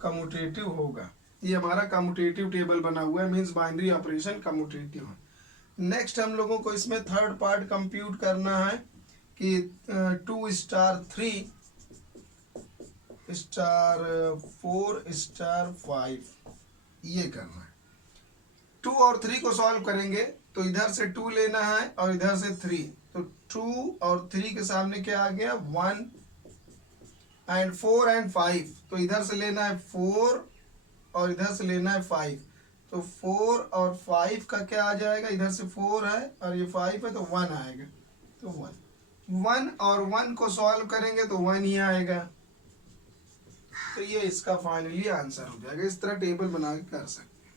कम्यूटेटिव होगा। ये हमारा कम्यूटेटिव टेबल बना हुआ है, मींस बाइनरी ऑपरेशन कम्यूटेटिव है। नेक्स्ट हम लोगों को इसमें थर्ड पार्ट कंप्यूट करना है कि 2 स्टार 3 स्टार 4 स्टार 5 ये करना है। 2 और 3 को सॉल्व करेंगे तो इधर से 2 लेना है और इधर से 3, तो 2 और 3 के सामने क्या आ गया 1 एंड 4 एंड 5, तो इधर से लेना है 4 और इधर से लेना है 5, तो 4 और 5 का क्या आ जाएगा, इधर से 4 है और ये 5 है तो 1 आएगा, तो 1 और 1 को सॉल्व करेंगे तो 1 ही आएगा। तो ये इसका फाइनली आंसर हो जाएगा। इस तरह टेबल बना के कर सकते हैं।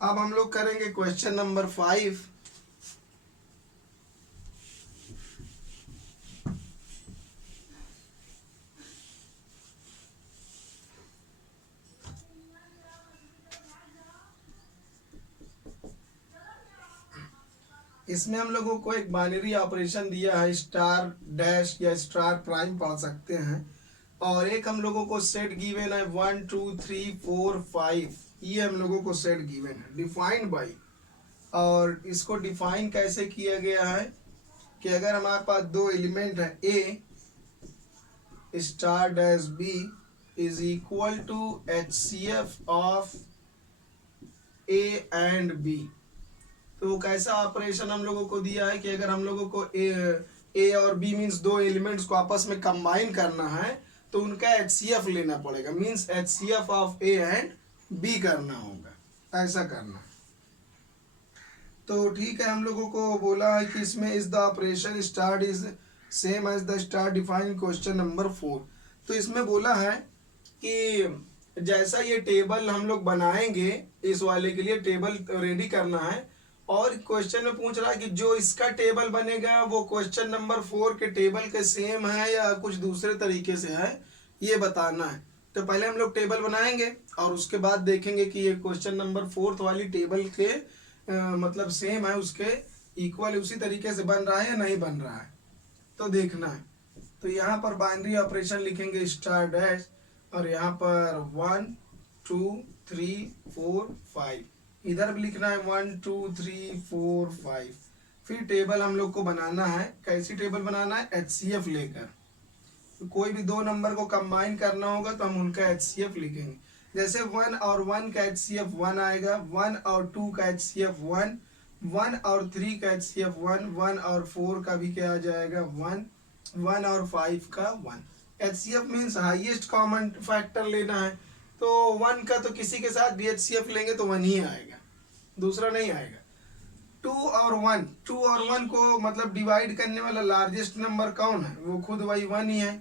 अब हम लोग करेंगे क्वेश्चन नंबर 5। इसमें हम लोगों को एक बाइनरी ऑपरेशन दिया है, स्टार डैश या स्टार प्राइम पढ़ सकते हैं, और एक हम लोगों को सेट गिवन है 1 2 3 4 5, ये हम लोगों को सेट गिवन है डिफाइंड बाय। और इसको डिफाइन कैसे किया गया है कि अगर हमारे पास दो एलिमेंट है A star dash B is equal to HCF of A and B, तो कैसा ऑपरेशन हम लोगों को दिया है कि अगर हम लोगों को ए और बी मीन्स दो एलिमेंट्स को आपस में कंबाइन करना है तो उनका HCF लेना पड़ेगा, means HCF of A and b करना होगा, ऐसा करना। तो ठीक है, हम लोगों को बोला है कि इसमें is the operation star is same as the star define question number 4। तो इसमें बोला है कि जैसा ये टेबल हम लोग बनाएंगे, इस वाले के लिए टेबल रेडी करना है, और क्वेश्चन में पूछ रहा है कि जो इसका टेबल बनेगा वो क्वेश्चन नंबर 4 के टेबल के सेम है या कुछ दूसरे तरीके से है, ये बताना है। तो पहले हम लोग टेबल बनाएंगे और उसके बाद देखेंगे कि ये क्वेश्चन नंबर 4 वाली टेबल के मतलब सेम है, उसके इक्वल उसी तरीके से बन रहा है या नहीं बन रहा है, तो देखना है। तो यहाँ पर बाइनरी ऑपरेशन लिखेंगे स्टार डैश, और यहाँ पर 1 2 3 4 5, इधर भी लिखना है 1 2 3 4 5। फिर टेबल हम लोग को बनाना है। कैसी टेबल बनाना है? HCF लेकर। तो कोई भी दो नंबर को कंबाइन करना होगा तो हम उनका HCF लिखेंगे। जैसे 1 और 1 का HCF 1 आएगा, 1 और 2 का HCF 1, 1 और 3 का HCF 1, 1 और 4 का भी क्या आ जाएगा 1, 1 और 5 का 1। HCF means highest common factor लेना है, तो 1 का तो किसी के साथ भी HCF लेंगे तो 1 ही आएगा, दूसरा नहीं आएगा। 2 और 1 को मतलब डिवाइड करने वाला लार्जेस्ट नंबर कौन है? वो खुद वही 1 ही है।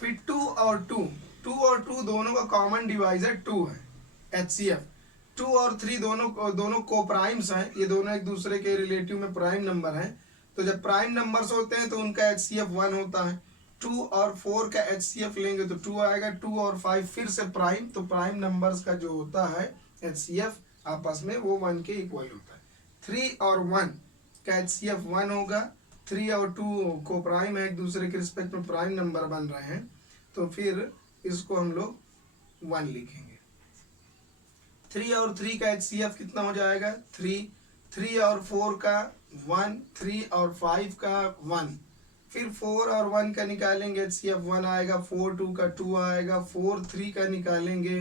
फिर 2 और 2 दोनों का कॉमन डिवाइजर 2 है। HCF 2 और 3 दोनों को प्राइम्स हैं, ये दोनों एक दूसरे के रिलेटिव में प्राइम नंबर हैं। तो जब प्राइम नंबर्स होते हैं तो उनका HCF 1 होता है। 2 और 4 का HCF लेंगे तो 2 आएगा। 2 और 5 फिर से प्राइम, तो प्राइम नंबर्स का जो होता है HCF आपस में वो 1 के इक्वल होता है। 3 और 1 का HCF 1 होगा। 3 और 2 को प्राइम है, एक दूसरे के रिस्पेक्ट में प्राइम नंबर बन रहे हैं, तो फिर इसको हम लोग 1 लिखेंगे। 3 और 3 का HCF कितना हो जाएगा 3, 3 और 4 का 1, 3 और 5 का 1। फिर 4 और 1 का निकालेंगे HCF 1 आएगा, 4 2 का 2 आएगा, 4 3 का निकालेंगे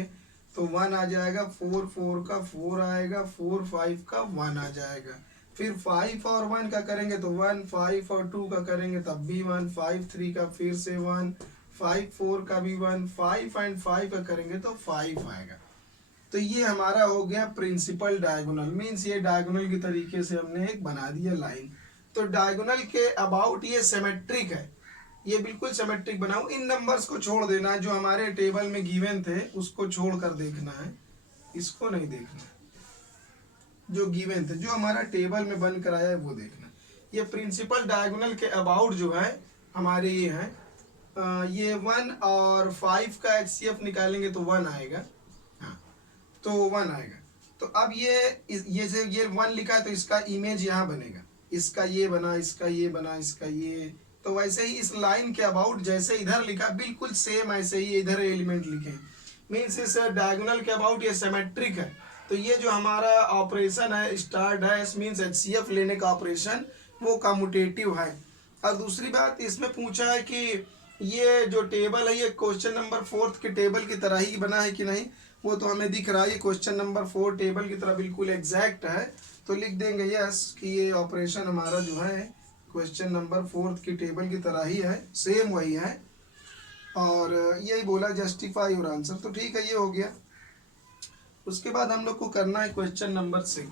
तो 1 आ जाएगा, 4 4 का 4 आएगा, 4 5 का 1 आ जाएगा। फिर 5 और 1 का करेंगे तो 1, 5 और 2 का करेंगे तब भी 1, 5 3 का फिर से 1, 5 4 का भी 1, 5 एंड 5 का करेंगे तो 5 आएगा। तो ये हमारा हो गया प्रिंसिपल डायगोनल, मीन्स ये डायगोनल के तरीके से हमने एक बना दिया लाइन। तो डायगोनल के अबाउट ये सिमेट्रिक है, ये बिल्कुल सिमेट्रिक बनाओ। इन नंबर्स को छोड़ देना है जो हमारे टेबल में गिवन थे, उसको छोड़कर देखना है, इसको नहीं देखना है। जो गिवन थे, जो हमारा टेबल में बन कर आया है वो देखना। ये प्रिंसिपल डायगोनल के अबाउट जो है हमारे ये है, ये 1 और 5 का HCF निकालेंगे तो 1 आएगा। हाँ, तो 1 आएगा। तो अब ये से ये 1 लिखा है तो इसका इमेज यहाँ बनेगा, इसका ये बना, इसका ये बना, इसका ये। तो वैसे ही इस लाइन के अबाउट जैसे इधर लिखा बिल्कुल सेम ऐसे ही इधर एलिमेंट लिखे, मीन्स इस डायगोनल के अबाउट ये सिमेट्रिक है। तो ये जो हमारा ऑपरेशन है स्टार डैश मीन्स HCF लेने का ऑपरेशन, वो कम्यूटेटिव है। और दूसरी बात इसमें पूछा है कि ये जो टेबल है ये क्वेश्चन नंबर 4 के टेबल की तरह ही बना है कि नहीं, वो तो हमें दिख रहा है। ये क्वेश्चन नंबर 4 टेबल की तरह बिल्कुल एग्जैक्ट है, तो लिख देंगे यस कि ये ऑपरेशन हमारा जो है क्वेश्चन नंबर 4 की टेबल की तरह ही है, सेम वही है। और यही बोला जस्टिफाई योर आंसर, तो ठीक है, ये हो गया। उसके बाद हम लोग को करना है क्वेश्चन नंबर 6।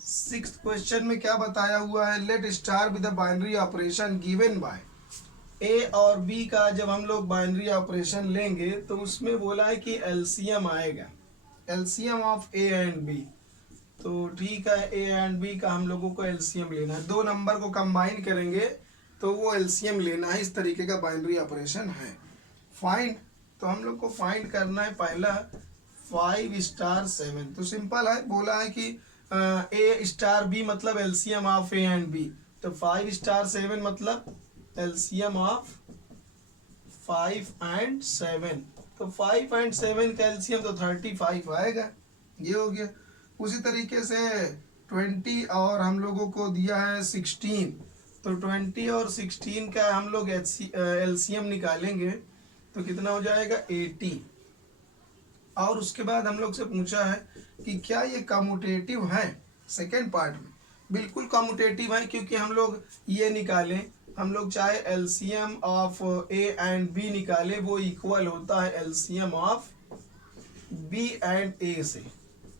सिक्स्थ क्वेश्चन में क्या बताया हुआ है, let star with the binary operation given by A और बी का जब हम लोग बाइनरी ऑपरेशन लेंगे तो उसमें बोला है कि एलसीएम आएगा, LCM of A and B. तो ठीक है, ए एंड बी का हम लोगों को एलसीएम लेना है, दो नंबर को कंबाइन करेंगे तो वो एलसीएम लेना है, इस तरीके का बाइनरी ऑपरेशन है। फाइंड, तो हम लोग को फाइंड करना है पहला 5 स्टार 7। तो सिंपल है, बोला है कि ए स्टार बी मतलब LCM of A and B, तो 5 स्टार 7 मतलब एलसीएम ऑफ 5 एंड 7। तो 5 एंड 7 का एलसीएम तो 35 आएगा, ये हो गया। उसी तरीके से 20 और हम लोगों को दिया है 16, तो 20 और 16 का हम लोग एलसीएम निकालेंगे तो कितना हो जाएगा 80। और उसके बाद हम लोग से पूछा है कि क्या ये कम्यूटेटिव है। सेकेंड पार्ट में बिल्कुल कम्यूटेटिव है, क्योंकि हम लोग ये निकालें, हम लोग चाहे LCM of A and b निकाले वो इक्वल होता है LCM of b and a से।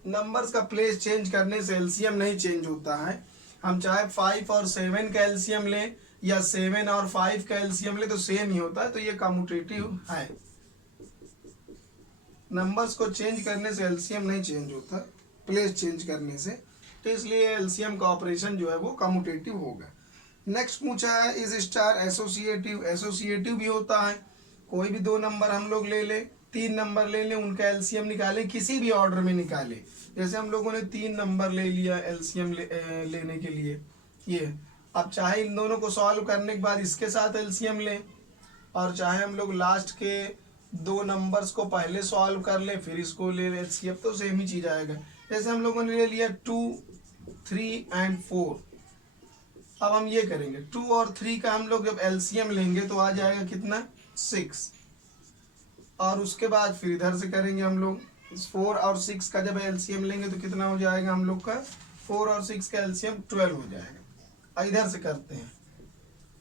नंबर्स का प्लेस चेंज करने से एलसीएम नहीं चेंज होता है। हम चाहे 5 और 7 का एलसीएम लें या 7 और 5 का एलसीएम लें तो सेम ही होता है, तो ये कम्यूटेटिव है। नंबर्स को चेंज करने से एलसीएम नहीं चेंज होता, प्लेस चेंज करने से, तो इसलिए एलसीएम का ऑपरेशन जो है वो कम्यूटेटिव होगा। नेक्स्ट पूछा है इज स्टार एसोसिएटिव। एसोसिएटिव भी होता है, कोई भी दो नंबर हम लोग ले ले, तीन नंबर ले लें, उनका एलसीएम निकालें, किसी भी ऑर्डर में निकालें। जैसे हम लोगों ने तीन नंबर ले लिया एलसीएम लेने के लिए, ये अब चाहे इन दोनों को सॉल्व करने के बाद इसके साथ एलसीएम लें, और चाहे हम लोग लास्ट के दो नंबर्स को पहले सॉल्व कर लें फिर इसको ले लें एलसीएम, तो सेम ही चीज़ आएगा। जैसे हम लोगों ने ले लिया 2, 3 एंड 4। अब हम ये करेंगे 2 और 3 का हम लोग जब एलसीएम लेंगे तो आ जाएगा कितना 6, और उसके बाद फिर इधर से करेंगे हम लोग 4 और 6 का जब एलसीएम लेंगे तो कितना हो जाएगा हम लोग का 4 और 6 का एलसीएम 12 हो जाएगा। इधर से करते हैं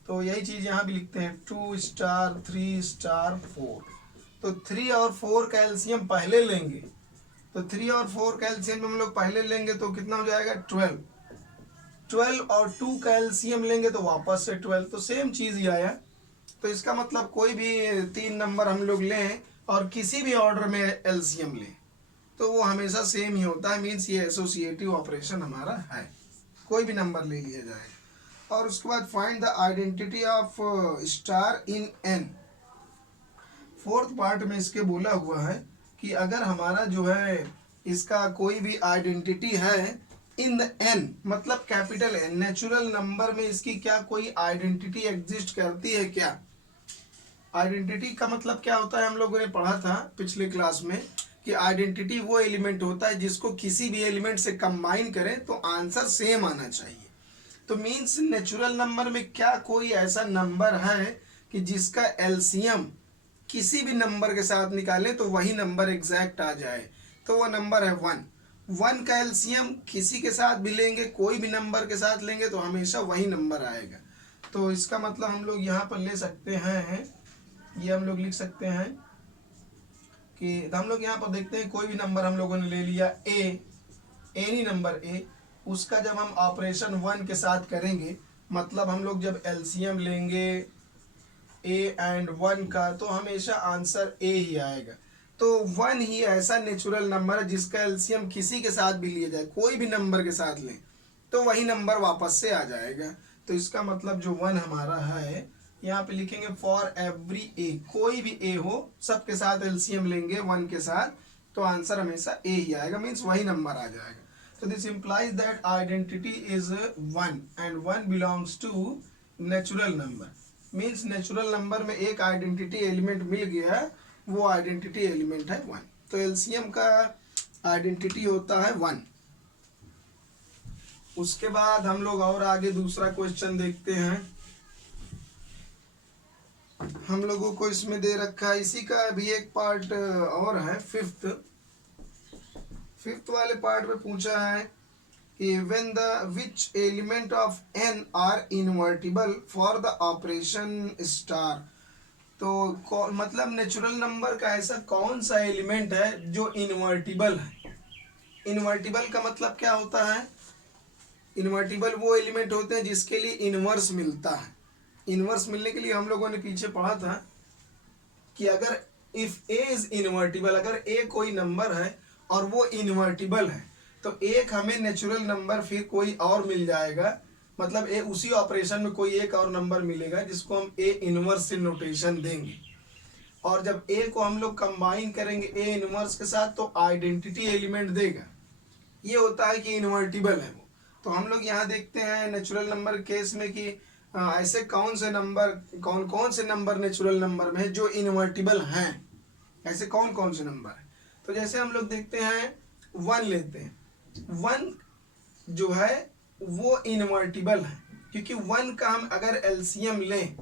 तो यही चीज़ यहाँ भी लिखते हैं 2 स्टार 3 स्टार 4। तो 3 और 4 का एलसीएम पहले लेंगे, तो 3 और 4 का एलसीएम हम लोग पहले लेंगे तो कितना हो जाएगा 12। 12 और 2 का एलसीएम लेंगे तो वापस से 12, तो सेम चीज़ ही आया। तो इसका मतलब कोई भी तीन नंबर हम लोग लें और किसी भी ऑर्डर में एलसीएम लें तो वो हमेशा सेम ही होता है, मीन्स ये एसोसिएटिव ऑपरेशन हमारा है, कोई भी नंबर ले लिया जाए। और उसके बाद find the identity of star in an. Fourth part में इसके बोला हुआ है कि अगर हमारा जो है इसका कोई भी आइडेंटिटी है इन द एन, मतलब कैपिटल एन, नेचुरल नंबर में इसकी क्या कोई आइडेंटिटी एग्जिस्ट करती है क्या। आइडेंटिटी का मतलब क्या होता है, हम लोगों ने पढ़ा था पिछले क्लास में कि आइडेंटिटी वो एलिमेंट होता है जिसको किसी भी एलिमेंट से कंबाइन करें तो आंसर सेम आना चाहिए। तो मीन्स नेचुरल नंबर में क्या कोई ऐसा नंबर है कि जिसका एलसीएम किसी भी नंबर के साथ निकालें तो वही नंबर एग्जैक्ट आ जाए, तो वो नंबर है 1। 1 का एलसीएम किसी के साथ भी लेंगे, कोई भी नंबर के साथ लेंगे तो हमेशा वही नंबर आएगा। तो इसका मतलब हम लोग यहाँ पर ले सकते हैं, ये हम लोग लिख सकते हैं कि हम लोग यहाँ पर देखते हैं कोई भी नंबर हम लोगों ने ले लिया ए, एनी नंबर ए, उसका जब हम ऑपरेशन 1 के साथ करेंगे, मतलब हम लोग जब एलसीएम लेंगे ए एंड 1 का तो हमेशा आंसर ए ही आएगा। तो 1 ही ऐसा नेचुरल नंबर है जिसका एलसीएम किसी के साथ भी लिया जाए, कोई भी नंबर के साथ लें तो वही नंबर वापस से आ जाएगा। तो इसका मतलब जो 1 हमारा है यहाँ पे लिखेंगे फॉर एवरी ए, कोई भी ए हो सबके साथ एलसीएम लेंगे 1 के साथ तो आंसर हमेशा ए ही आएगा, मीन्स वही नंबर आ जाएगा। तो this implies that identity is 1 and 1 belongs to natural number, means natural number में एक आइडेंटिटी एलिमेंट मिल गया, वो आइडेंटिटी एलिमेंट है 1। तो एलसीएम का आइडेंटिटी होता है 1। उसके बाद हम लोग और आगे दूसरा क्वेश्चन देखते हैं। हम लोगों को इसमें दे रखा है, इसी का भी एक पार्ट और है, फिफ्थ वाले पार्ट में पूछा है कि when the which element of N are invertible for the operation star. तो मतलब नेचुरल नंबर का ऐसा कौन सा एलिमेंट है जो इनवर्टिबल है। इनवर्टिबल का मतलब क्या होता है, इनवर्टिबल वो एलिमेंट होते हैं जिसके लिए इनवर्स मिलता है। इनवर्स मिलने के लिए हम लोगों ने पीछे पढ़ा था कि अगर इफ ए इज इनवर्टिबल, अगर ए कोई नंबर है और वो इनवर्टिबल है तो एक हमें नेचुरल नंबर फिर कोई और मिल जाएगा, मतलब ए उसी ऑपरेशन में कोई एक और नंबर मिलेगा जिसको हम ए इनवर्स से नोटेशन देंगे। और जब ए को हम लोग कंबाइन करेंगे ए इनवर्स के साथ तो आइडेंटिटी एलिमेंट देगा, ये होता है कि इनवर्टिबल है वो। तो हम लोग यहाँ देखते हैं नेचुरल नंबर केस में कि ऐसे कौन कौन से नंबर नेचुरल नंबर में है जो इनवर्टिबल हैं, ऐसे कौन कौन से नंबर है। तो जैसे हम लोग देखते हैं 1 लेते हैं, 1 जो है वो इनवर्टिबल है क्योंकि 1 का हम अगर एलसीएम लें,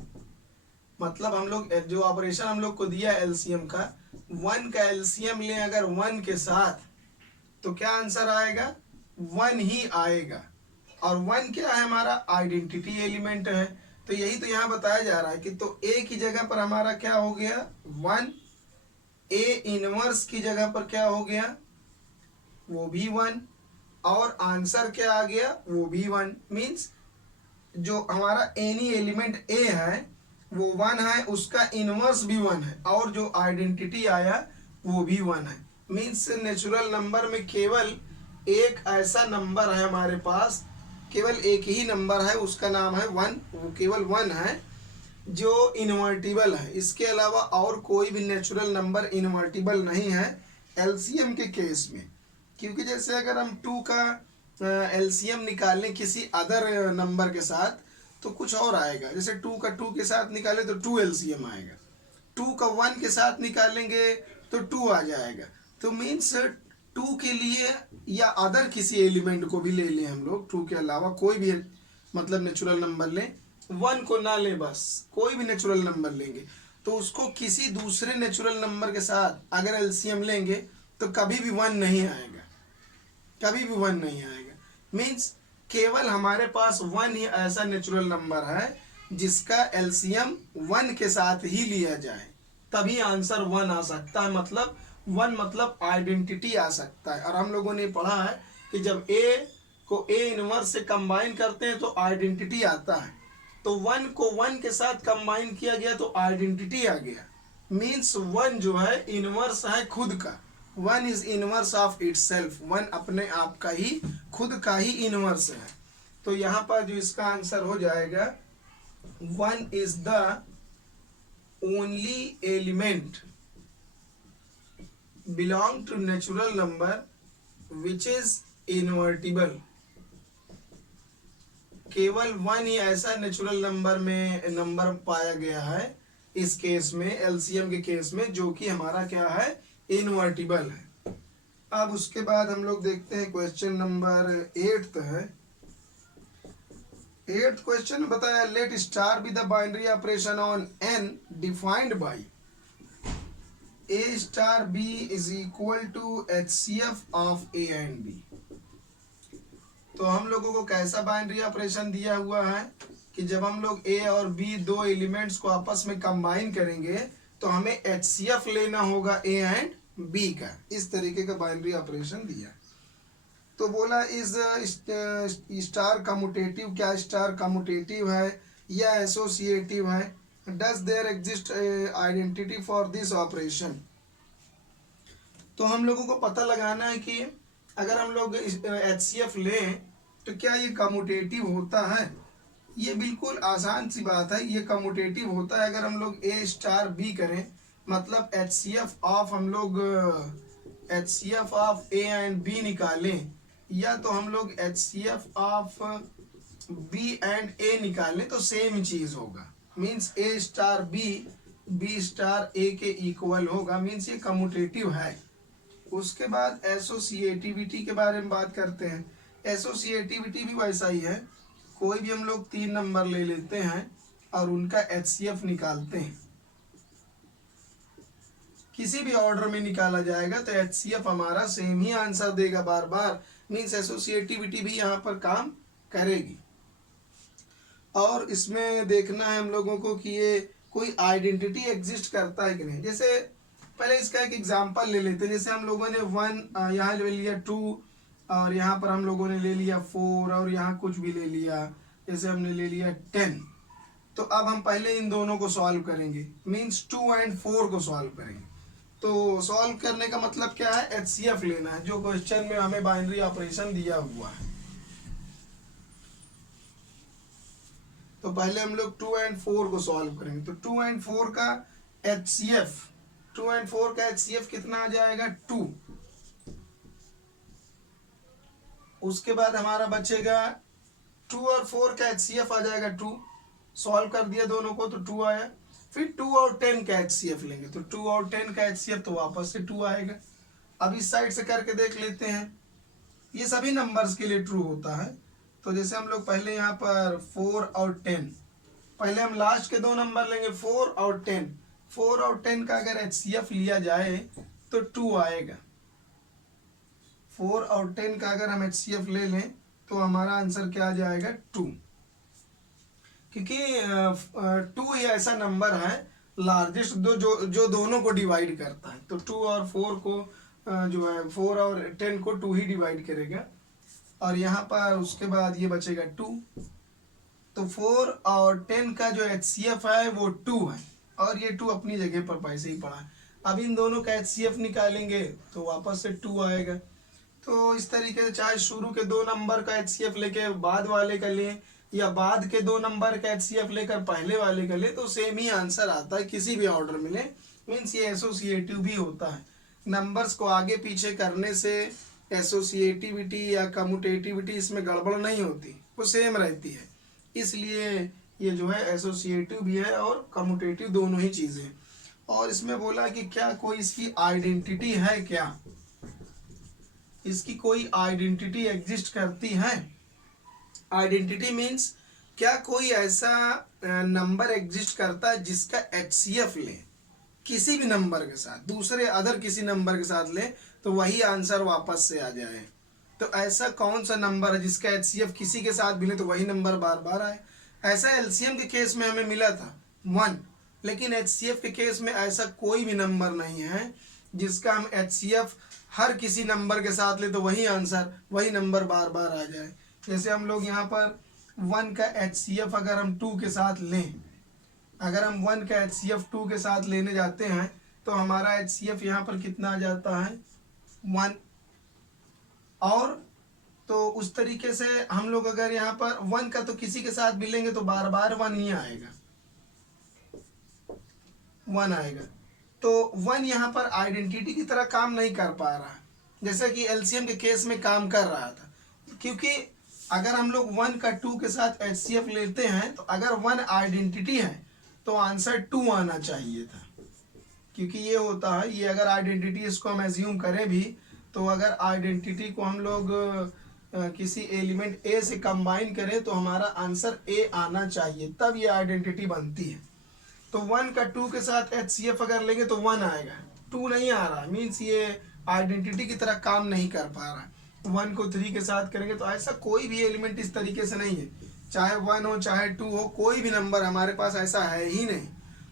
मतलब हम लोग जो ऑपरेशन हम लोग को दिया एलसीएम का, 1 का एलसीएम लें अगर 1 के साथ तो क्या आंसर आएगा 1 ही आएगा। और 1 क्या है हमारा आइडेंटिटी एलिमेंट है। तो यही तो यहाँ बताया जा रहा है कि तो ए की जगह पर हमारा क्या हो गया 1, ए इनवर्स की जगह पर क्या हो गया वो भी 1, और आंसर क्या आ गया वो भी 1। मीन्स जो हमारा एनी एलिमेंट ए है वो 1 है, उसका इनवर्स भी 1 है, और जो आइडेंटिटी आया वो भी 1 है। मीन्स नेचुरल नंबर में केवल एक ऐसा नंबर है हमारे पास केवल एक ही नंबर है, उसका नाम है 1, वो केवल 1 है जो इन्वर्टिबल है। इसके अलावा और कोई भी नेचुरल नंबर इन्वर्टिबल नहीं है एलसीएम के केस में। क्योंकि जैसे अगर हम 2 का एलसीएम निकालें किसी अदर नंबर के साथ तो कुछ और आएगा। जैसे 2 का 2 के साथ निकालें तो 2 एलसीएम आएगा, 2 का 1 के साथ निकालेंगे तो 2 आ जाएगा। तो मीन्स 2 के लिए या अदर किसी एलिमेंट को भी ले लें हम लोग, 2 के अलावा कोई भी मतलब नेचुरल नंबर लें, 1 को ना लें, बस कोई भी नेचुरल नंबर लेंगे तो उसको किसी दूसरे नेचुरल नंबर के साथ अगर एलसीएम लेंगे तो कभी भी 1 नहीं आएगा, कभी भी 1 नहीं आएगा। मीन्स केवल हमारे पास 1 ही ऐसा नेचुरल नंबर है जिसका एलसीएम 1 के साथ ही लिया जाए, तभी आंसर 1 आ सकता है। मतलब 1 मतलब आइडेंटिटी आ सकता है। और हम लोगों ने पढ़ा है कि जब ए को ए इनवर्स से कंबाइन करते हैं तो आइडेंटिटी आता है। तो 1 को 1 के साथ कंबाइन किया गया तो आइडेंटिटी आ गया। मीन्स 1 जो है इनवर्स है खुद का, 1 इज इनवर्स ऑफ इटसेल्फ, 1 अपने आप का ही खुद का ही इनवर्स है। तो यहाँ पर जो इसका आंसर हो जाएगा 1 is the only element belong to natural number which is invertible. केवल 1 ही ऐसा नेचुरल नंबर पाया गया है इस केस में, एलसीएम के केस में, जो कि हमारा क्या है, इनवर्टिबल है। अब उसके बाद हम लोग देखते हैं क्वेश्चन नंबर 8 है। 8th क्वेश्चन बताया let star be the binary operation on N defined by a star b is equal to HCF of a and b। तो हम लोगों को कैसा बाइनरी ऑपरेशन दिया हुआ है कि जब हम लोग a और b दो एलिमेंट्स को आपस में कंबाइन करेंगे तो हमें HCF लेना होगा a एंड b का। इस तरीके का बाइनरी ऑपरेशन दिया। तो बोला इस स्टार कम्यूटेटिव, क्या स्टार कम्यूटेटिव है या एसोसिएटिव है, does there exist identity for this operation. तो हम लोगों को पता लगाना है कि अगर हम लोग HCF लें तो क्या ये कम्यूटेटिव होता है। ये बिल्कुल आसान सी बात है, ये कम्यूटेटिव होता है। अगर हम लोग a स्टार b करें मतलब HCF ऑफ हम लोग HCF of a and b निकालें, या तो हम लोग HCF of b and a निकालें तो सेम चीज होगा। Means a star b star a के इक्वल होगा। मीन्स ये कम्यूटेटिव है। उसके बाद एसोसिएटिविटी के बारे में बात करते हैं। एसोसिएटिविटी भी वैसा ही है, कोई भी हम लोग 3 नंबर ले लेते हैं और उनका HCF निकालते हैं, किसी भी ऑर्डर में निकाला जाएगा तो HCF हमारा सेम ही आंसर देगा बार बार। मीन्स एसोसिएटिविटी भी यहाँ पर काम करेगी। और इसमें देखना है हम लोगों को कि ये कोई आइडेंटिटी एग्जिस्ट करता है कि नहीं। जैसे पहले इसका एक एग्जांपल ले लेते हैं। जैसे हम लोगों ने 1 यहाँ ले लिया, 2 और यहाँ पर हम लोगों ने ले लिया 4 और यहाँ कुछ भी ले लिया, जैसे हमने ले लिया 10। तो अब हम पहले इन दोनों को सॉल्व करेंगे। मीन्स 2 एंड 4 को सॉल्व करेंगे। तो सॉल्व करने का मतलब क्या है, HCF लेना है, जो क्वेश्चन में हमें बाइनरी ऑपरेशन दिया हुआ है। तो पहले हम लोग 2 एंड 4 को सॉल्व करेंगे। तो 2 एंड 4 का HCF, 2 एंड 4 का HCF कितना आ जाएगा, 2। उसके बाद हमारा बचेगा 2 और 4 का HCF आ जाएगा 2। सॉल्व कर दिया दोनों को तो 2 आया। फिर 2 और 10 का HCF लेंगे तो 2 और 10 का HCF तो वापस से 2 आएगा। अब इस साइड से करके देख लेते हैं। ये सभी नंबर्स के लिए ट्रू होता है। तो जैसे हम लोग पहले यहाँ पर 4 और 10, पहले हम लास्ट के 2 नंबर लेंगे 4 और 10। 4 और 10 का अगर HCF लिया जाए तो 2 आएगा। 4 और 10 का अगर हम HCF ले लें तो हमारा आंसर क्या आ जाएगा, 2। क्योंकि 2 ही ऐसा नंबर है लार्जेस्ट जो दोनों को डिवाइड करता है। तो 2 और 4 को जो है 4 और 10 को 2 ही डिवाइड करेगा। और यहाँ पर उसके बाद ये बचेगा 2। तो 4 और 10 का जो HCF है वो 2 है और ये 2 अपनी जगह पर पैसे ही पड़ा है। अब इन दोनों का HCF निकालेंगे तो वापस से 2 आएगा। तो इस तरीके से चाहे शुरू के 2 नंबर का एचसीएफ लेके बाद वाले का लें या बाद के 2 नंबर का एचसीएफ लेकर पहले वाले का ले, तो सेम ही आंसर आता है किसी भी ऑर्डर में ले। मीन्स ये एसोसिएटिव भी होता है। नंबर्स को आगे पीछे करने से एसोसिएटिविटी या कम्यूटेटिविटी इसमें गड़बड़ नहीं होती, वो सेम रहती है। इसलिए ये जो है एसोसिएटिव भी है और कम्यूटेटिव, दोनों ही चीज़ें। और इसमें बोला कि क्या कोई इसकी आइडेंटिटी है, क्या इसकी कोई आइडेंटिटी एग्जिस्ट करती है। आइडेंटिटी मीन्स क्या कोई ऐसा नंबर एग्जिस्ट करता है जिसका एचसीएफ ले किसी भी नंबर के साथ, दूसरे अदर किसी नंबर के साथ ले तो वही आंसर वापस से आ जाए। तो ऐसा कौन सा नंबर है जिसका एचसीएफ किसी के साथ मिले तो वही नंबर बार बार आए। ऐसा एलसीएम के केस में हमें मिला था 1, लेकिन एचसीएफ के केस में ऐसा कोई भी नंबर नहीं है जिसका हम एचसीएफ हर किसी नंबर के साथ ले तो वही आंसर, वही नंबर बार बार आ जाए। जैसे हम लोग यहाँ पर 1 का एचसीएफ अगर हम 2 के साथ लें, अगर हम 1 का एचसीएफ 2 के साथ लेने जाते हैं तो हमारा एचसीएफ यहाँ पर कितना आ जाता है 1। और तो उस तरीके से हम लोग अगर यहाँ पर 1 का तो किसी के साथ भी लेंगे तो बार बार 1 ही आएगा, 1 आएगा। तो 1 यहाँ पर आइडेंटिटी की तरह काम नहीं कर पा रहा, जैसे कि एलसीएम के केस में काम कर रहा था। क्योंकि अगर हम लोग 1 का 2 के साथ एचसीएफ लेते हैं तो अगर 1 आइडेंटिटी है तो आंसर 2 आना चाहिए था, क्योंकि ये होता है, ये अगर आइडेंटिटी इसको हम एज्यूम करें भी तो अगर आइडेंटिटी को हम लोग किसी एलिमेंट ए से कंबाइन करें तो हमारा आंसर ए आना चाहिए, तब ये आइडेंटिटी बनती है। तो 1 का 2 के साथ एचसीएफ अगर लेंगे तो 1 आएगा, 2 नहीं आ रहा, मीन्स ये आइडेंटिटी की तरह काम नहीं कर पा रहा। 1 को 3 के साथ करेंगे तो ऐसा कोई भी एलिमेंट इस तरीके से नहीं है, चाहे 1 हो चाहे 2 हो, कोई भी नंबर हमारे पास ऐसा है ही नहीं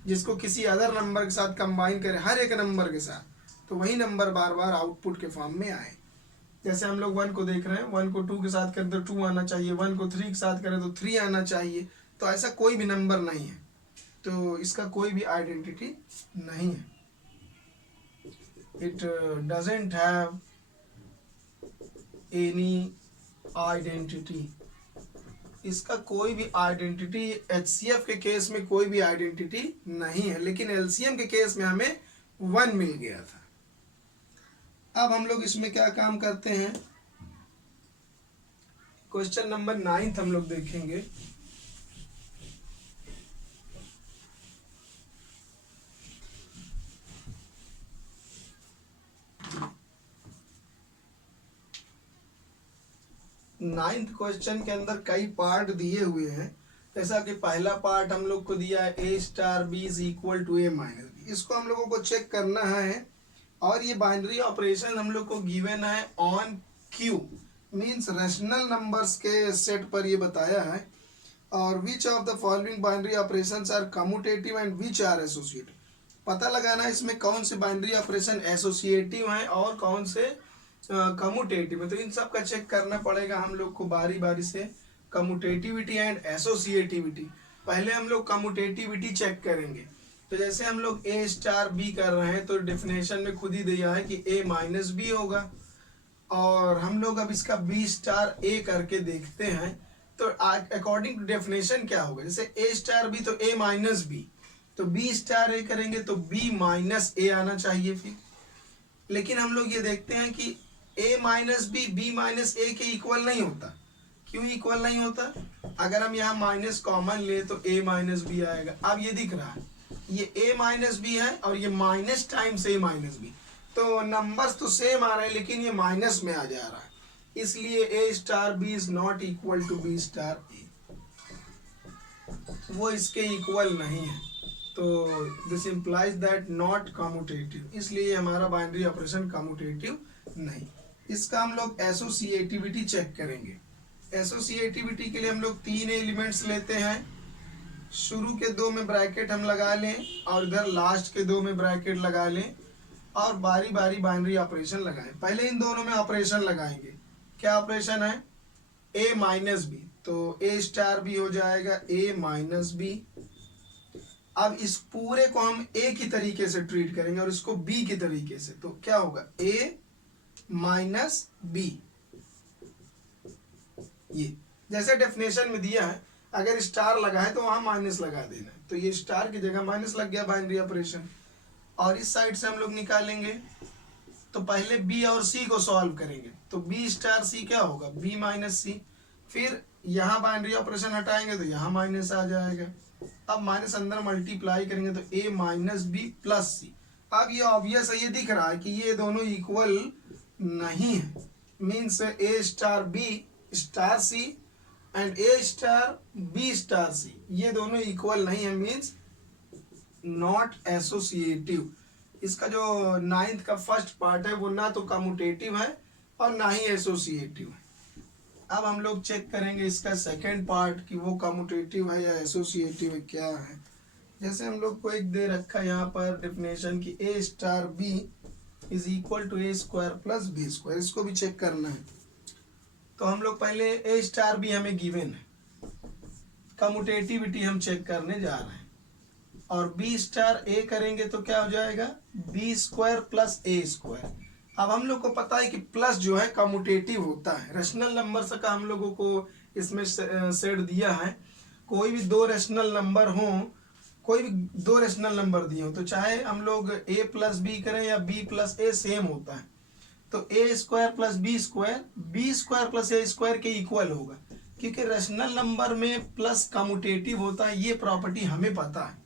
जिसको किसी अदर नंबर के साथ कंबाइन करें, हर एक नंबर के साथ, तो वही नंबर बार बार आउटपुट के फॉर्म में आए। जैसे हम लोग 1 को देख रहे हैं, 1 को 2 के साथ करें तो 2 आना चाहिए, 1 को 3 के साथ करें तो 3 आना चाहिए। तो ऐसा कोई भी नंबर नहीं है, तो इसका कोई भी आइडेंटिटी नहीं है। It doesn't have any identity, इसका कोई भी आइडेंटिटी, एचसीएफ के केस में कोई भी आइडेंटिटी नहीं है, लेकिन एलसीएम के केस में हमें 1 मिल गया था। अब हम लोग इसमें क्या काम करते हैं, क्वेश्चन नंबर 9 हम लोग देखेंगे। नाइन्थ क्वेश्चन के अंदर कई पार्ट दिए हुए हैं। जैसा कि पहला पार्ट हम लोग को दिया है A star B is equal to A minus B, इसको हम लोगों को चेक करना है। और ये बाइनरी ऑपरेशन हम लोग को गिवन है on Q, means rational numbers के सेट पर ये बताया है। और which of the following binary operations are commutative and which are associative, पता लगाना है इसमें कौन से बाइनरी ऑपरेशन एसोसिएटिव हैं और कौन से कम्यूटेटिव है। तो इन सब का चेक करना पड़ेगा हम लोग को बारी बारी से, कम्यूटेटिविटी एंड एसोसिएटिविटी। पहले हम लोग कम्यूटेटिविटी चेक करेंगे। तो जैसे हम लोग ए स्टार बी कर रहे हैं तो डेफिनेशन में खुद ही दिया है कि ए माइनस बी होगा, और हम लोग अब इसका बी स्टार ए करके देखते हैं। तो अकॉर्डिंग टू डेफिनेशन क्या होगा, जैसे ए स्टार बी तो ए माइनस बी, तो बी स्टार ए करेंगे तो बी माइनस ए आना चाहिए फिर। लेकिन हम लोग ये देखते हैं कि a minus B B minus A के इक्वल नहीं होता। क्यों इक्वल नहीं होता, अगर हम यहाँ माइनस कॉमन ले तो a माइनस बी आएगा। अब ये दिख रहा है ये a माइनस बी है और ये minus times a minus B, तो नंबर्स तो सेम आ रहे हैं लेकिन ये माइनस में आ जा रहा है, इसलिए a star B is not equal to B star A, वो इसके इक्वल नहीं है। तो this implies that not commutative, इसलिए हमारा बाइनरी ऑपरेशन कम्यूटेटिव नहीं। इसका हम लोग एसोसिएटिविटी चेक करेंगे। एसोसिएटिविटी के लिए हम लोग 3 एलिमेंट्स लेते हैं, शुरू के 2 में ब्रैकेट हम लगा लें और इधर लास्ट के 2 में ब्रैकेट लगा लें और बारी बारी बाइनरी ऑपरेशन लगाएं। पहले इन दोनों में ऑपरेशन लगाएंगे। क्या ऑपरेशन है, a माइनस बी, तो a स्टार बी हो जाएगा a माइनस बी। अब इस पूरे को हम a की तरीके से ट्रीट करेंगे और इसको b की तरीके से, तो क्या होगा a माइनस बी। ये जैसे डेफिनेशन में दिया है, अगर स्टार लगा है तो वहां माइनस लगा देना है, तो ये स्टार की जगह माइनस लग गया बाइनरी ऑपरेशन। और इस साइड से हम लोग निकालेंगे, तो पहले बी और सी को सॉल्व करेंगे, तो बी स्टार सी क्या होगा, बी माइनस सी। फिर यहाँ बाइनरी ऑपरेशन हटाएंगे तो यहाँ माइनस आ जाएगा। अब माइनस अंदर मल्टीप्लाई करेंगे तो ए माइनस बी प्लस सी। अब ये ऑब्वियस है, ये दिख रहा है कि ये दोनों इक्वल नहीं है, means A star B star C and A star B star C, ये दोनों इक्वल नहीं है, मीन्स नॉट एसोसिएटिव। इसका जो 9th का फर्स्ट पार्ट है वो ना तो कम्यूटेटिव है और ना ही एसोसिएटिव है। अब हम लोग चेक करेंगे इसका सेकेंड पार्ट कि वो कम्यूटेटिव है या एसोसिएटिव है, क्या है। जैसे हम लोग को एक दे रखा है यहाँ पर डेफिनेशन की A star B is equal to A square plus B square, इसको भी चेक करना है। तो हम लोग पहले ए स्टार बी हमें गिवन है, कम्यूटेटिविटी हम चेक करने जा रहे हैं, और बी स्टार ए करेंगे तो क्या हो जाएगा, B square plus a square. अब हम लोग को पता है कि प्लस जो है कम्यूटेटिव होता है, रेशनल नंबर से का हम लोगों को इसमें सेट दिया है, कोई भी दो रेशनल नंबर हो, कोई भी दो रेशनल नंबर दिए हो, तो चाहे हम लोग a प्लस बी करें या b प्लस ए, सेम होता है। तो a square plus B square plus a square के इक्वल होगा, क्योंकि रेशनल नंबर में प्लस कम्यूटेटिव होता है। ये प्रॉपर्टी हमें पता है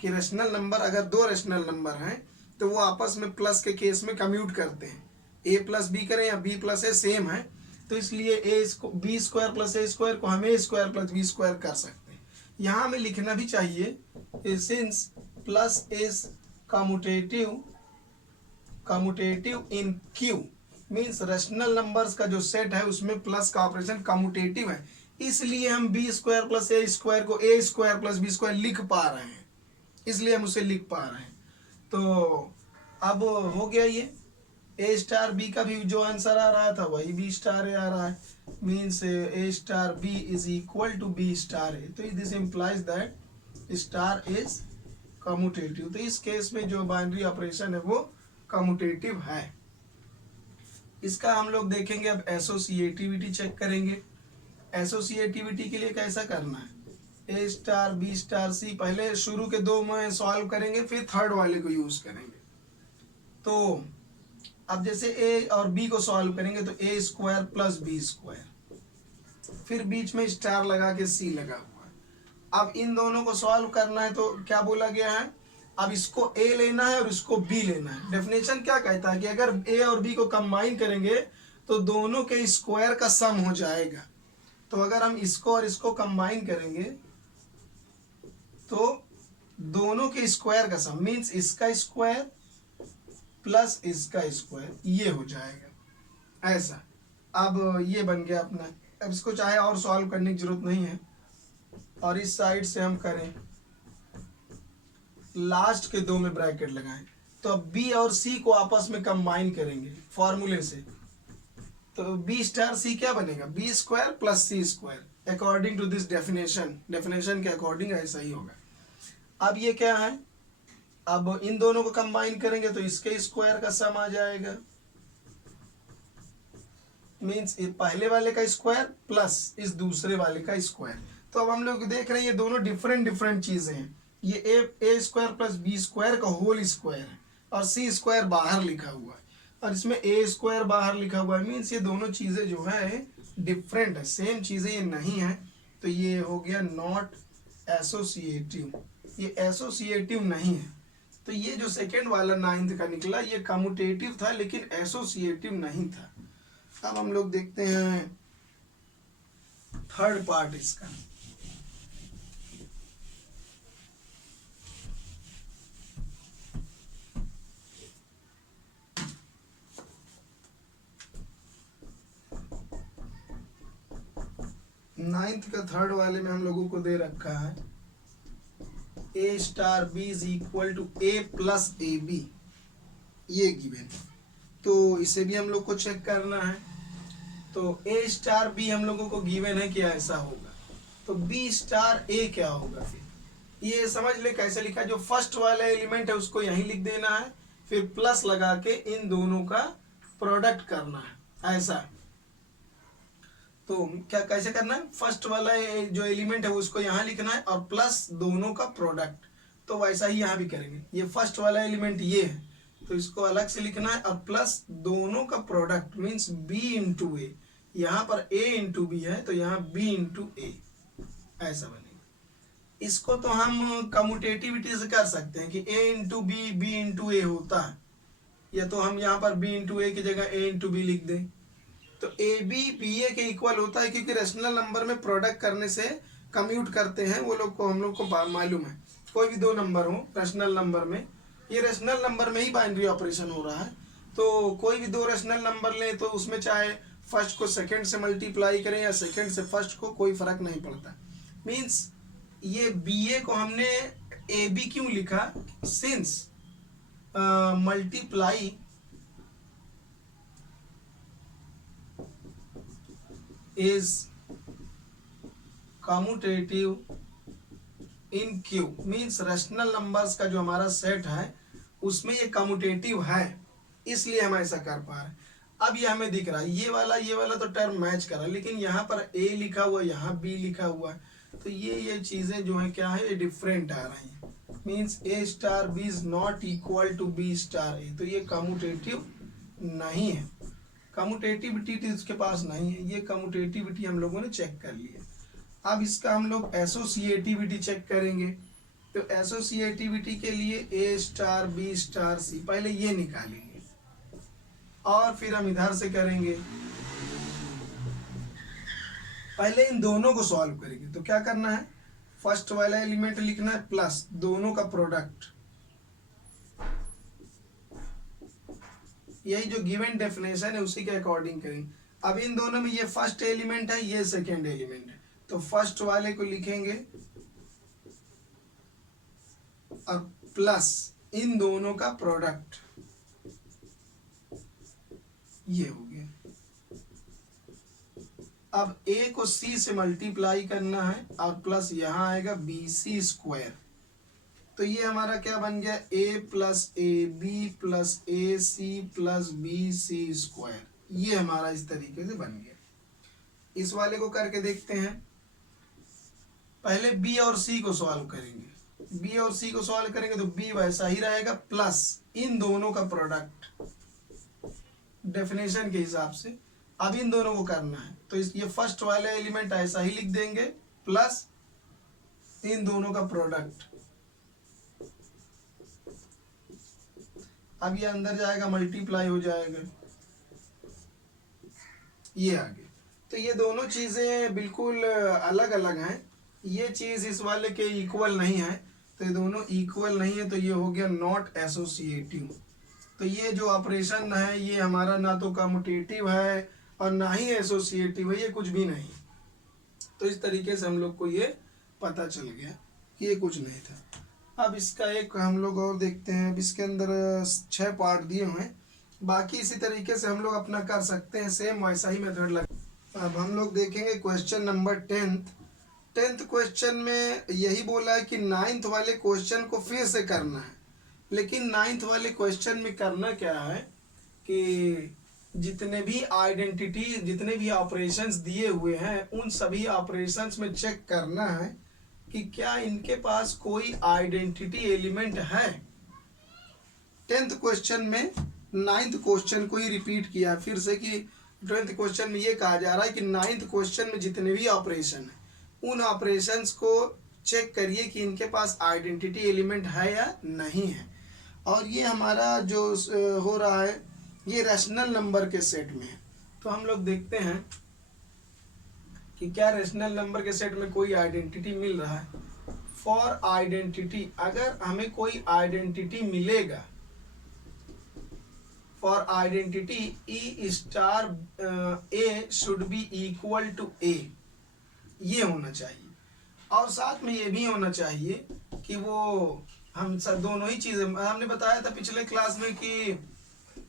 कि रेशनल नंबर, अगर दो रेशनल नंबर हैं तो वो आपस में प्लस के केस में कम्यूट करते हैं, a प्लस बी करें या b प्लस ए सेम है, तो इसलिए b square plus a square को हम a square plus B square कर सकते हैं। यहाँ हमें लिखना भी चाहिए since plus is commutative in Q, means rational numbers का जो सेट है उसमें प्लस का ऑपरेशन कम्यूटेटिव है, इसलिए हम B square plus a square को ए स्क्वायर प्लस बी स्क्वायर लिख पा रहे हैं, इसलिए हम उसे लिख पा रहे हैं। तो अब हो गया ये ए स्टार बी का भी जो आंसर आ रहा था वही बी स्टार ए आ रहा है, means A star B is equal to B star A. तो this implies that star is commutative. तो इस केस में जो बाइनरी ऑपरेशन है वो कम्यूटेटिव है। इसका हम लोग देखेंगे अब एसोसिएटिविटी चेक करेंगे। एसोसिएटिविटी के लिए कैसा करना है, ए स्टार बी स्टार सी, पहले शुरू के दो में सॉल्व करेंगे, फिर थर्ड वाले को यूज करेंगे। तो अब जैसे ए और बी को सॉल्व करेंगे तो ए स्क्वायर प्लस बी स्क्वायर, फिर बीच में स्टार लगा के सी लगा हुआ है। अब इन दोनों को सॉल्व करना है, तो क्या बोला गया है, अब इसको ए लेना है और इसको बी लेना है। डेफिनेशन क्या कहता है कि अगर ए और बी को कंबाइन करेंगे तो दोनों के स्क्वायर का सम हो जाएगा। तो अगर हम इसको और इसको कंबाइन करेंगे तो दोनों के स्क्वायर का सम, मीन्स इसका स्क्वायर प्लस इसका स्क्वायर, ये हो जाएगा ऐसा। अब ये बन गया अपना। अब इसको चाहे और सॉल्व करने की जरूरत नहीं है, और इस साइड से हम करें लास्ट के दो में ब्रैकेट लगाएं, तो अब बी और सी को आपस में कंबाइन करेंगे फॉर्मूले से, तो बी स्टार सी क्या बनेगा, b square plus c square, according to this definition के अकॉर्डिंग ऐसा ही होगा। अब ये क्या है, अब इन दोनों को कंबाइन करेंगे तो इसके स्क्वायर का सम आ जाएगा, मीन्स पहले वाले का स्क्वायर प्लस इस दूसरे वाले का स्क्वायर। तो अब हम लोग देख रहे हैं ये दोनों डिफरेंट चीजें हैं। ये ए स्क्वायर प्लस बी स्क्वायर का होल स्क्वायर है और सी स्क्वायर बाहर लिखा हुआ है, और इसमें ए स्क्वायर बाहर लिखा हुआ है, मीन्स ये दोनों चीजें जो है डिफरेंट है, सेम चीजें ये नहीं है। तो ये हो गया नॉट एसोसिएटिव, ये एसोसिएटिव नहीं है। तो ये जो सेकेंड वाला 9th का निकला ये कम्यूटेटिव था लेकिन एसोसिएटिव नहीं था। अब हम लोग देखते हैं थर्ड पार्ट इसका। नाइन्थ का थर्ड वाले में हम लोगों को दे रखा है A star B is equal to A plus A B, ये गिवन। तो इसे भी हम लोग को चेक करना है। तो ए स्टार बी हम लोगों को गिवन है कि ऐसा होगा, तो बी स्टार ए क्या होगा, फिर ये समझ ले कैसे लिखा। जो फर्स्ट वाला एलिमेंट है उसको यहीं लिख देना है, फिर प्लस लगा के इन दोनों का प्रोडक्ट करना है ऐसा। तो क्या कैसे करना है, फर्स्ट वाला जो एलिमेंट है उसको यहाँ लिखना है और प्लस दोनों का प्रोडक्ट। तो वैसा ही यहाँ भी करेंगे, ये फर्स्ट वाला एलिमेंट ये है तो इसको अलग से लिखना है और प्लस दोनों का प्रोडक्ट मीन्स बी इंटू ए। यहाँ पर a इंटू बी है तो यहाँ b इंटू ए ऐसा बनेगा। इसको तो हम कम्यूटेटिविटी से कर सकते हैं कि a into B B into A होता है, या तो हम यहाँ पर b इंटू ए की जगह a इंटू बी लिख दें। तो ए बी बी ए के इक्वल होता है क्योंकि रेशनल नंबर में प्रोडक्ट करने से कम्यूट करते हैं वो लोग को, हम लोग को मालूम है। कोई भी दो नंबर हो रेशनल नंबर में, ये रेशनल नंबर में ही बाइनरी ऑपरेशन हो रहा है। तो कोई भी दो रेशनल नंबर लें तो उसमें चाहे फर्स्ट को सेकंड से मल्टीप्लाई करें या सेकंड से फर्स्ट को, कोई फर्क नहीं पड़ता। मीन्स ये बी ए को हमने ए बी क्यों लिखा, since multiply is commutative in Q, means rational numbers का जो हमारा सेट है उसमें ये कम्यूटेटिव है, इसलिए हम ऐसा कर पा रहे हैं। अब ये हमें दिख रहा है ये वाला तो टर्म मैच कर रहा है, लेकिन यहाँ पर a लिखा हुआ यहाँ b लिखा हुआ है तो ये चीजें जो है क्या है, ये डिफरेंट आ रही हैं। Means a star b is not equal to b star a, तो ये कम्यूटेटिव नहीं है, कम्यूटेटिविटी इसके पास नहीं है। ये कम्यूटेटिविटी हम लोगों ने चेक कर लिया। अब इसका हम लोग एसोसिएटिविटी चेक करेंगे। तो एसोसिएटिविटी के लिए a star b star c, पहले ये निकालेंगे और फिर हम इधर से करेंगे। पहले इन दोनों को सॉल्व करेंगे। तो क्या करना है, फर्स्ट वाला एलिमेंट लिखना है प्लस दोनों का प्रोडक्ट, यही जो गिवन डेफिनेशन है उसी के अकॉर्डिंग करेंगे। अब इन दोनों में ये फर्स्ट एलिमेंट है ये सेकेंड एलिमेंट है, तो फर्स्ट वाले को लिखेंगे और प्लस इन दोनों का प्रोडक्ट, ये हो गया। अब a को c से मल्टीप्लाई करना है और प्लस यहाँ आएगा bc स्क्वायर। तो ये हमारा क्या बन गया, a plus A B plus a c plus b c square, ये हमारा इस तरीके से बन गया। इस वाले को करके देखते हैं। पहले b और c को सॉल्व करेंगे। b और c को सॉल्व करेंगे तो b वैसा ही रहेगा प्लस इन दोनों का प्रोडक्ट डेफिनेशन के हिसाब से। अब इन दोनों को करना है तो ये फर्स्ट वाले एलिमेंट ऐसा ही लिख देंगे प्लस इन दोनों का प्रोडक्ट। अब ये अंदर जाएगा मल्टीप्लाई हो जाएगा, ये आगे। तो ये दोनों चीजें बिल्कुल अलग अलग हैं, ये चीज इस वाले के इक्वल नहीं है, तो ये दोनों इक्वल नहीं है, तो ये हो गया नॉट एसोसिएटिव। तो ये जो ऑपरेशन है ये हमारा ना तो कम्यूटेटिव है और ना ही एसोसिएटिव है, ये कुछ भी नहीं। तो इस तरीके से हम लोग को ये पता चल गया कि ये कुछ नहीं था। अब इसका एक हम लोग और देखते हैं। अब इसके अंदर 6 पार्ट दिए हुए हैं, बाकी इसी तरीके से हम लोग अपना कर सकते हैं, सेम वैसा ही मेथड लगा। अब हम लोग देखेंगे क्वेश्चन नंबर 10th क्वेश्चन में यही बोला है कि 9th वाले क्वेश्चन को फिर से करना है। लेकिन 9th वाले क्वेश्चन में करना क्या है कि जितने भी आइडेंटिटी, जितने भी ऑपरेशंस दिए हुए हैं उन सभी ऑपरेशंस में चेक करना है कि क्या इनके पास कोई आइडेंटिटी एलिमेंट है। 10th क्वेश्चन में 9th क्वेश्चन को ही रिपीट किया फिर से कि 10th क्वेश्चन में ये कहा जा रहा है कि 9th क्वेश्चन में जितने भी ऑपरेशन है उन ऑपरेशंस को चेक करिए कि इनके पास आइडेंटिटी एलिमेंट है या नहीं है। और ये हमारा जो हो रहा है ये रैशनल नंबर के सेट में है। तो हम लोग देखते हैं कि क्या रैशनल नंबर के सेट में कोई आइडेंटिटी मिल रहा है। फॉर आइडेंटिटी, अगर हमें कोई आइडेंटिटी मिलेगा, for identity E star A should be equal to A, ये होना चाहिए। और साथ में ये भी होना चाहिए कि वो हम सब दोनों ही चीजें, हमने बताया था पिछले क्लास में कि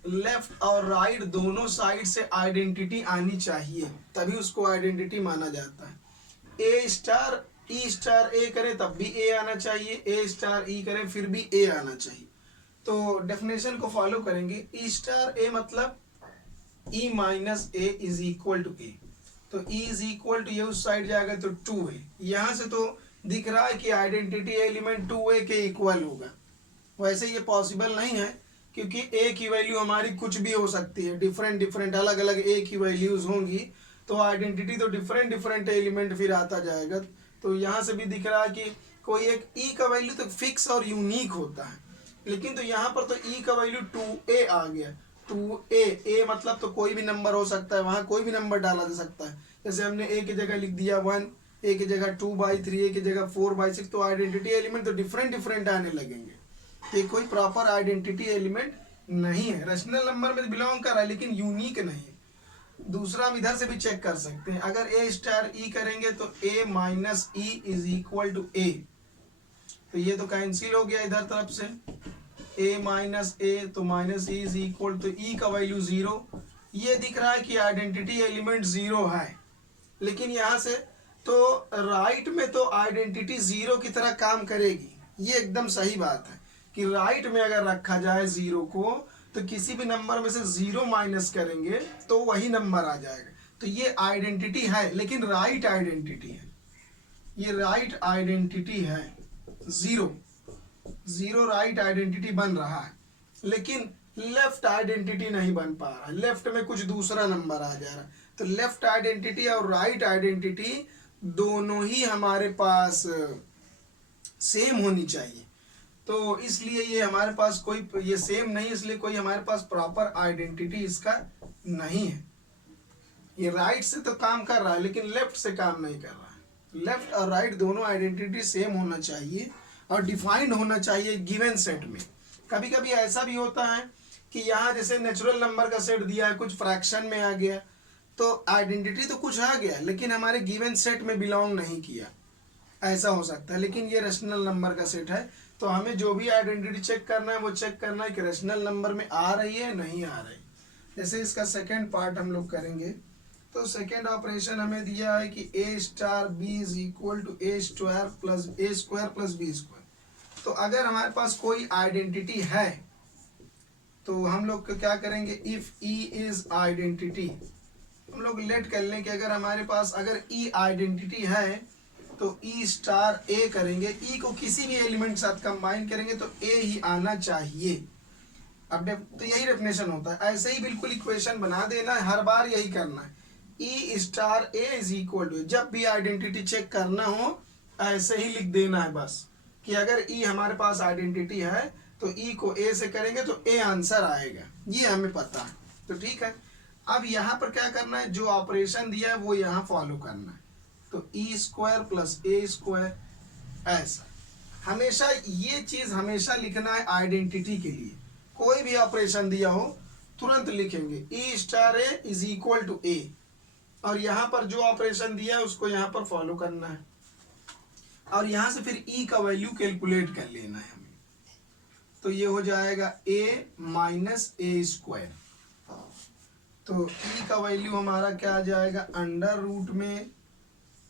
लेफ्ट और राइट दोनों साइड से आइडेंटिटी आनी चाहिए, तभी उसको आइडेंटिटी माना जाता है। ए स्टार ई स्टार ए करे तब भी ए आना चाहिए, ए स्टार ई करे फिर भी ए आना चाहिए। तो डेफिनेशन को फॉलो करेंगे। ई स्टार ए मतलब E minus A is equal to A, तो ई इज इक्वल टू ये उस साइड जाएगा तो 2a। यहाँ से तो दिख रहा है कि आइडेंटिटी एलिमेंट 2a के इक्वल होगा। वैसे ये पॉसिबल नहीं है क्योंकि a की वैल्यू हमारी कुछ भी हो सकती है, डिफरेंट डिफरेंट अलग अलग a की वैल्यूज होंगी, तो आइडेंटिटी तो डिफरेंट डिफरेंट एलिमेंट फिर आता जाएगा। तो यहाँ से भी दिख रहा है कि कोई एक e का वैल्यू तो फिक्स और यूनिक होता है, लेकिन तो यहाँ पर तो e का वैल्यू 2a आ गया। 2a, a मतलब तो कोई भी नंबर हो सकता है, वहाँ कोई भी नंबर डाला जा सकता है। जैसे हमने a की जगह लिख दिया 1, a की जगह 2/3, a की जगह 4/6, तो आइडेंटिटी एलिमेंट तो डिफरेंट डिफरेंट आने लगेंगे। ये कोई प्रॉपर आइडेंटिटी एलिमेंट नहीं है, रैशनल नंबर में बिलोंग कर रहा है लेकिन यूनिक नहीं है। दूसरा हम इधर से भी चेक कर सकते हैं, अगर a स्टार e करेंगे तो a minus e is equal to a, तो ये तो कैंसिल हो गया इधर तरफ से, a माइनस ए तो minus e is equal to e का वैल्यू 0। ये दिख रहा है कि आइडेंटिटी एलिमेंट 0 है, लेकिन यहाँ से तो राइट में तो आइडेंटिटी 0 की तरह काम करेगी। ये एकदम सही बात है कि राइट में अगर रखा जाए 0 को तो किसी भी नंबर में से 0 माइनस करेंगे तो वही नंबर आ जाएगा। तो ये आइडेंटिटी है, लेकिन राइट आइडेंटिटी है, ये राइट आइडेंटिटी है। 0 राइट आइडेंटिटी बन रहा है, लेकिन लेफ्ट आइडेंटिटी नहीं बन पा रहा, लेफ्ट में कुछ दूसरा नंबर आ जा रहा है। तो लेफ्ट आइडेंटिटी और राइट आइडेंटिटी दोनों ही हमारे पास सेम होनी चाहिए, तो इसलिए ये हमारे पास कोई ये सेम नहीं, इसलिए कोई हमारे पास प्रॉपर आइडेंटिटी इसका नहीं है। ये राइट से तो काम कर रहा है लेकिन लेफ्ट से काम नहीं कर रहा है। लेफ्ट और राइट दोनों आइडेंटिटी सेम होना चाहिए और डिफाइंड होना चाहिए गिवन सेट में। कभी कभी ऐसा भी होता है कि यहाँ जैसे नेचुरल नंबर का सेट दिया है, कुछ फ्रैक्शन में आ गया, तो आइडेंटिटी तो कुछ आ गया लेकिन हमारे गिवन सेट में बिलोंग नहीं किया, ऐसा हो सकता है। लेकिन ये रेशनल नंबर का सेट है, तो हमें जो भी आइडेंटिटी चेक करना है वो चेक करना है कि रेशनल नंबर में आ रही है नहीं आ रही। जैसे इसका सेकेंड पार्ट हम लोग करेंगे, तो सेकेंड ऑपरेशन हमें दिया है कि a star b is equal to a square plus b square. तो अगर हमारे पास कोई आइडेंटिटी है तो हम लोग क्या करेंगे, इफ e इज आइडेंटिटी, हम लोग लेट कर लें कि अगर हमारे पास अगर e आइडेंटिटी है तो e स्टार a करेंगे, e को किसी भी एलिमेंट के साथ कंबाइन करेंगे तो a ही आना चाहिए। अब तो यही डेफिनेशन होता है, ऐसे ही बिल्कुल इक्वेशन बना देना है, हर बार यही करना है। e star a is equal to, जब भी आइडेंटिटी चेक करना हो ऐसे ही लिख देना है बस कि अगर e हमारे पास आइडेंटिटी है तो e को a से करेंगे तो a आंसर आएगा, ये हमें पता है। तो ठीक है, अब यहाँ पर क्या करना है, जो ऑपरेशन दिया है वो यहाँ फॉलो करना है। तो e square plus a square, ऐसा हमेशा ये चीज हमेशा लिखना है आइडेंटिटी के लिए। कोई भी ऑपरेशन दिया हो तुरंत लिखेंगे e star a is equal to a, और यहाँ पर जो ऑपरेशन दिया है उसको यहाँ पर फॉलो करना है, और यहाँ से फिर e का वैल्यू कैलकुलेट कर लेना है हमें। तो ये हो जाएगा a माइनस a स्क्वायर, तो e का वैल्यू हमारा क्या आ जाएगा, अंडर रूट में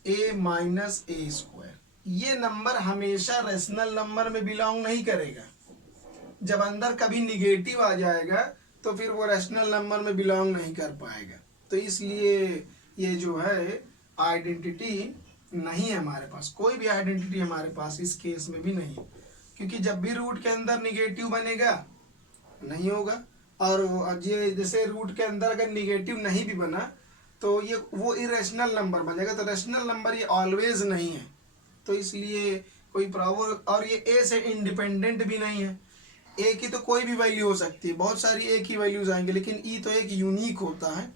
a माइनस a स्क्वायर। ये नंबर हमेशा रेशनल नंबर में बिलोंग नहीं करेगा, जब अंदर कभी निगेटिव आ जाएगा तो फिर वो रेशनल नंबर में बिलोंग नहीं कर पाएगा। तो इसलिए ये जो है आइडेंटिटी नहीं है हमारे पास, कोई भी आइडेंटिटी हमारे पास इस केस में भी नहीं है, क्योंकि जब भी रूट के अंदर निगेटिव बनेगा नहीं होगा, और ये जैसे रूट के अंदर अगर निगेटिव नहीं भी बना तो ये वो इरेशनल नंबर बनेगा, तो रेशनल नंबर ये ऑलवेज नहीं है। तो इसलिए कोई प्रॉब्लम, और ये ए से इंडिपेंडेंट भी नहीं है, ए की तो कोई भी वैल्यू हो सकती है, बहुत सारी ए की वैल्यूज आएंगे, लेकिन ई तो एक यूनिक होता है,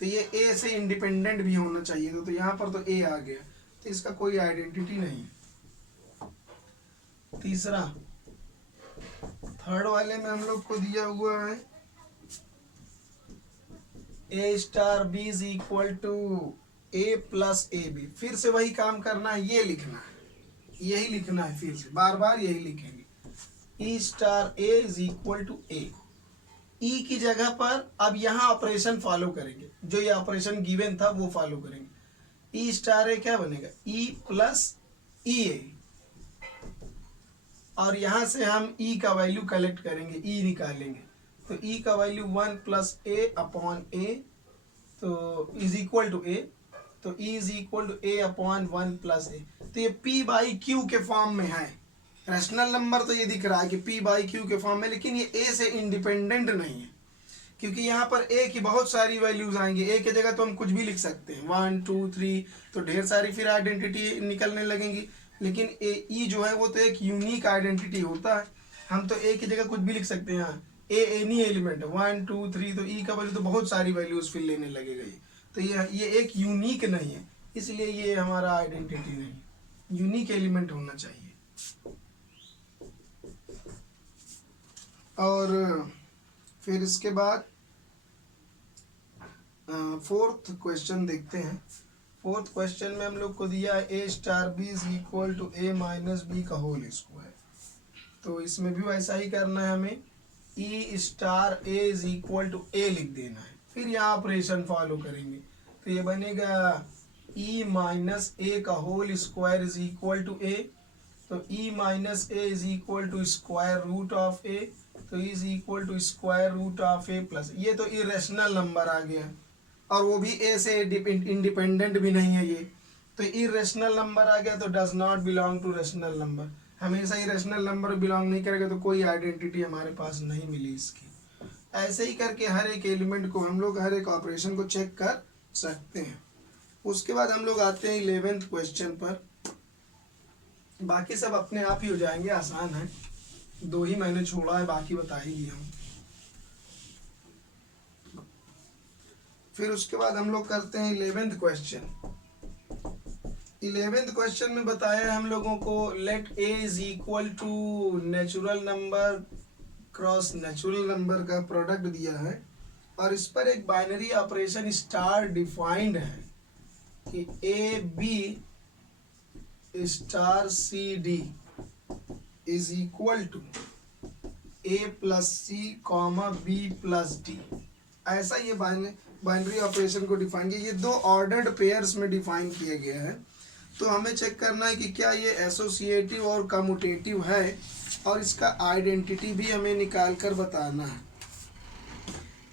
तो ये ए से इंडिपेंडेंट भी होना चाहिए। तो यहाँ पर तो ए आ गया, तो इसका कोई आइडेंटिटी नहीं है। तीसरा, थर्ड वाले में हम लोग को दिया हुआ है a star b is equal to a plus A b. फिर से वही काम करना है, ये लिखना है, यही लिखना है, फिर से बार बार यही लिखेंगे। e star a is equal to a, e की जगह पर अब यहाँ ऑपरेशन फॉलो करेंगे, जो ये ऑपरेशन गिवन था वो फॉलो करेंगे। e स्टार a क्या बनेगा, e प्लस ई ए, और यहाँ से हम e का वैल्यू कलेक्ट करेंगे, e निकालेंगे, तो e का value 1 plus a upon a तो इज इक्वल टू ए, तो E is equal to A upon 1 plus A. तो ये पी बाई क्यू के फॉर्म में है। रैशनल नंबर तो ये दिख रहा है कि पी बाई क्यू के फॉर्म में, लेकिन ये ए से इंडिपेंडेंट नहीं है, क्योंकि यहाँ पर ए की बहुत सारी वैल्यूज आएंगी। ए की जगह तो हम कुछ भी लिख सकते हैं 1 2 3, तो ढेर सारी फिर आइडेंटिटी निकलने लगेंगी। लेकिन ए ई जो है वो तो एक यूनिक आइडेंटिटी होता है। हम तो ए की जगह कुछ भी लिख सकते हैं। यहाँ ए एनी एलिमेंट 1 2 3, तो ई का वैल्यू तो बहुत सारी वैल्यूज फिर लेने लगेगा ये। तो ये एक यूनिक नहीं है, इसलिए ये हमारा आइडेंटिटी नहीं है। यूनिक एलिमेंट होना चाहिए। और फिर इसके बाद फोर्थ क्वेश्चन देखते हैं। फोर्थ क्वेश्चन में हम लोग को दिया है A star B is equal to A minus B का होल स्क्वायर। तो इसमें भी वैसा ही करना है, हमें E star A is equal to A लिख देना है, फिर यहाँ ऑपरेशन फॉलो करेंगे। तो ये बनेगा ई माइनस ए का whole square is equal to A. तो E minus A is equal to square root of A, तो is equal to square root of A plus, ये तो इरेशनल नंबर आ गया, और वो भी ए से इंडिपेंडेंट भी नहीं है ये। तो इरेशनल नंबर आ गया, तो does not belong to rational number. हमेशा इरेशनल नंबर बिलोंग नहीं करेगा, तो कोई आइडेंटिटी हमारे पास नहीं मिली इसकी। ऐसे ही करके हर एक एलिमेंट को हम लोग हर एक ऑपरेशन को चेक कर सकते हैं। उसके बाद हम लोग आते हैं 11th क्वेश्चन पर। बाकी सब अपने आप ही हो जाएंगे, आसान है। 2 ही मैंने छोड़ा है, बाकी बता ही दिए हम। फिर उसके बाद हम लोग करते हैं 11th क्वेश्चन। 11th क्वेश्चन में बताया है हम लोगों को let A is equal to natural number cross natural number का प्रोडक्ट दिया है, और इस पर एक बाइनरी ऑपरेशन स्टार डिफाइंड है कि a B star c d is equal to A plus c comma b plus d. ऐसा ये बाइनरी ऑपरेशन को डिफाइन किया। ये 2 ऑर्डर्ड पेयर्स में डिफाइन किया गया है। तो हमें चेक करना है कि क्या ये एसोसिएटिव और कम्यूटेटिव है, और इसका आइडेंटिटी भी हमें निकाल कर बताना है।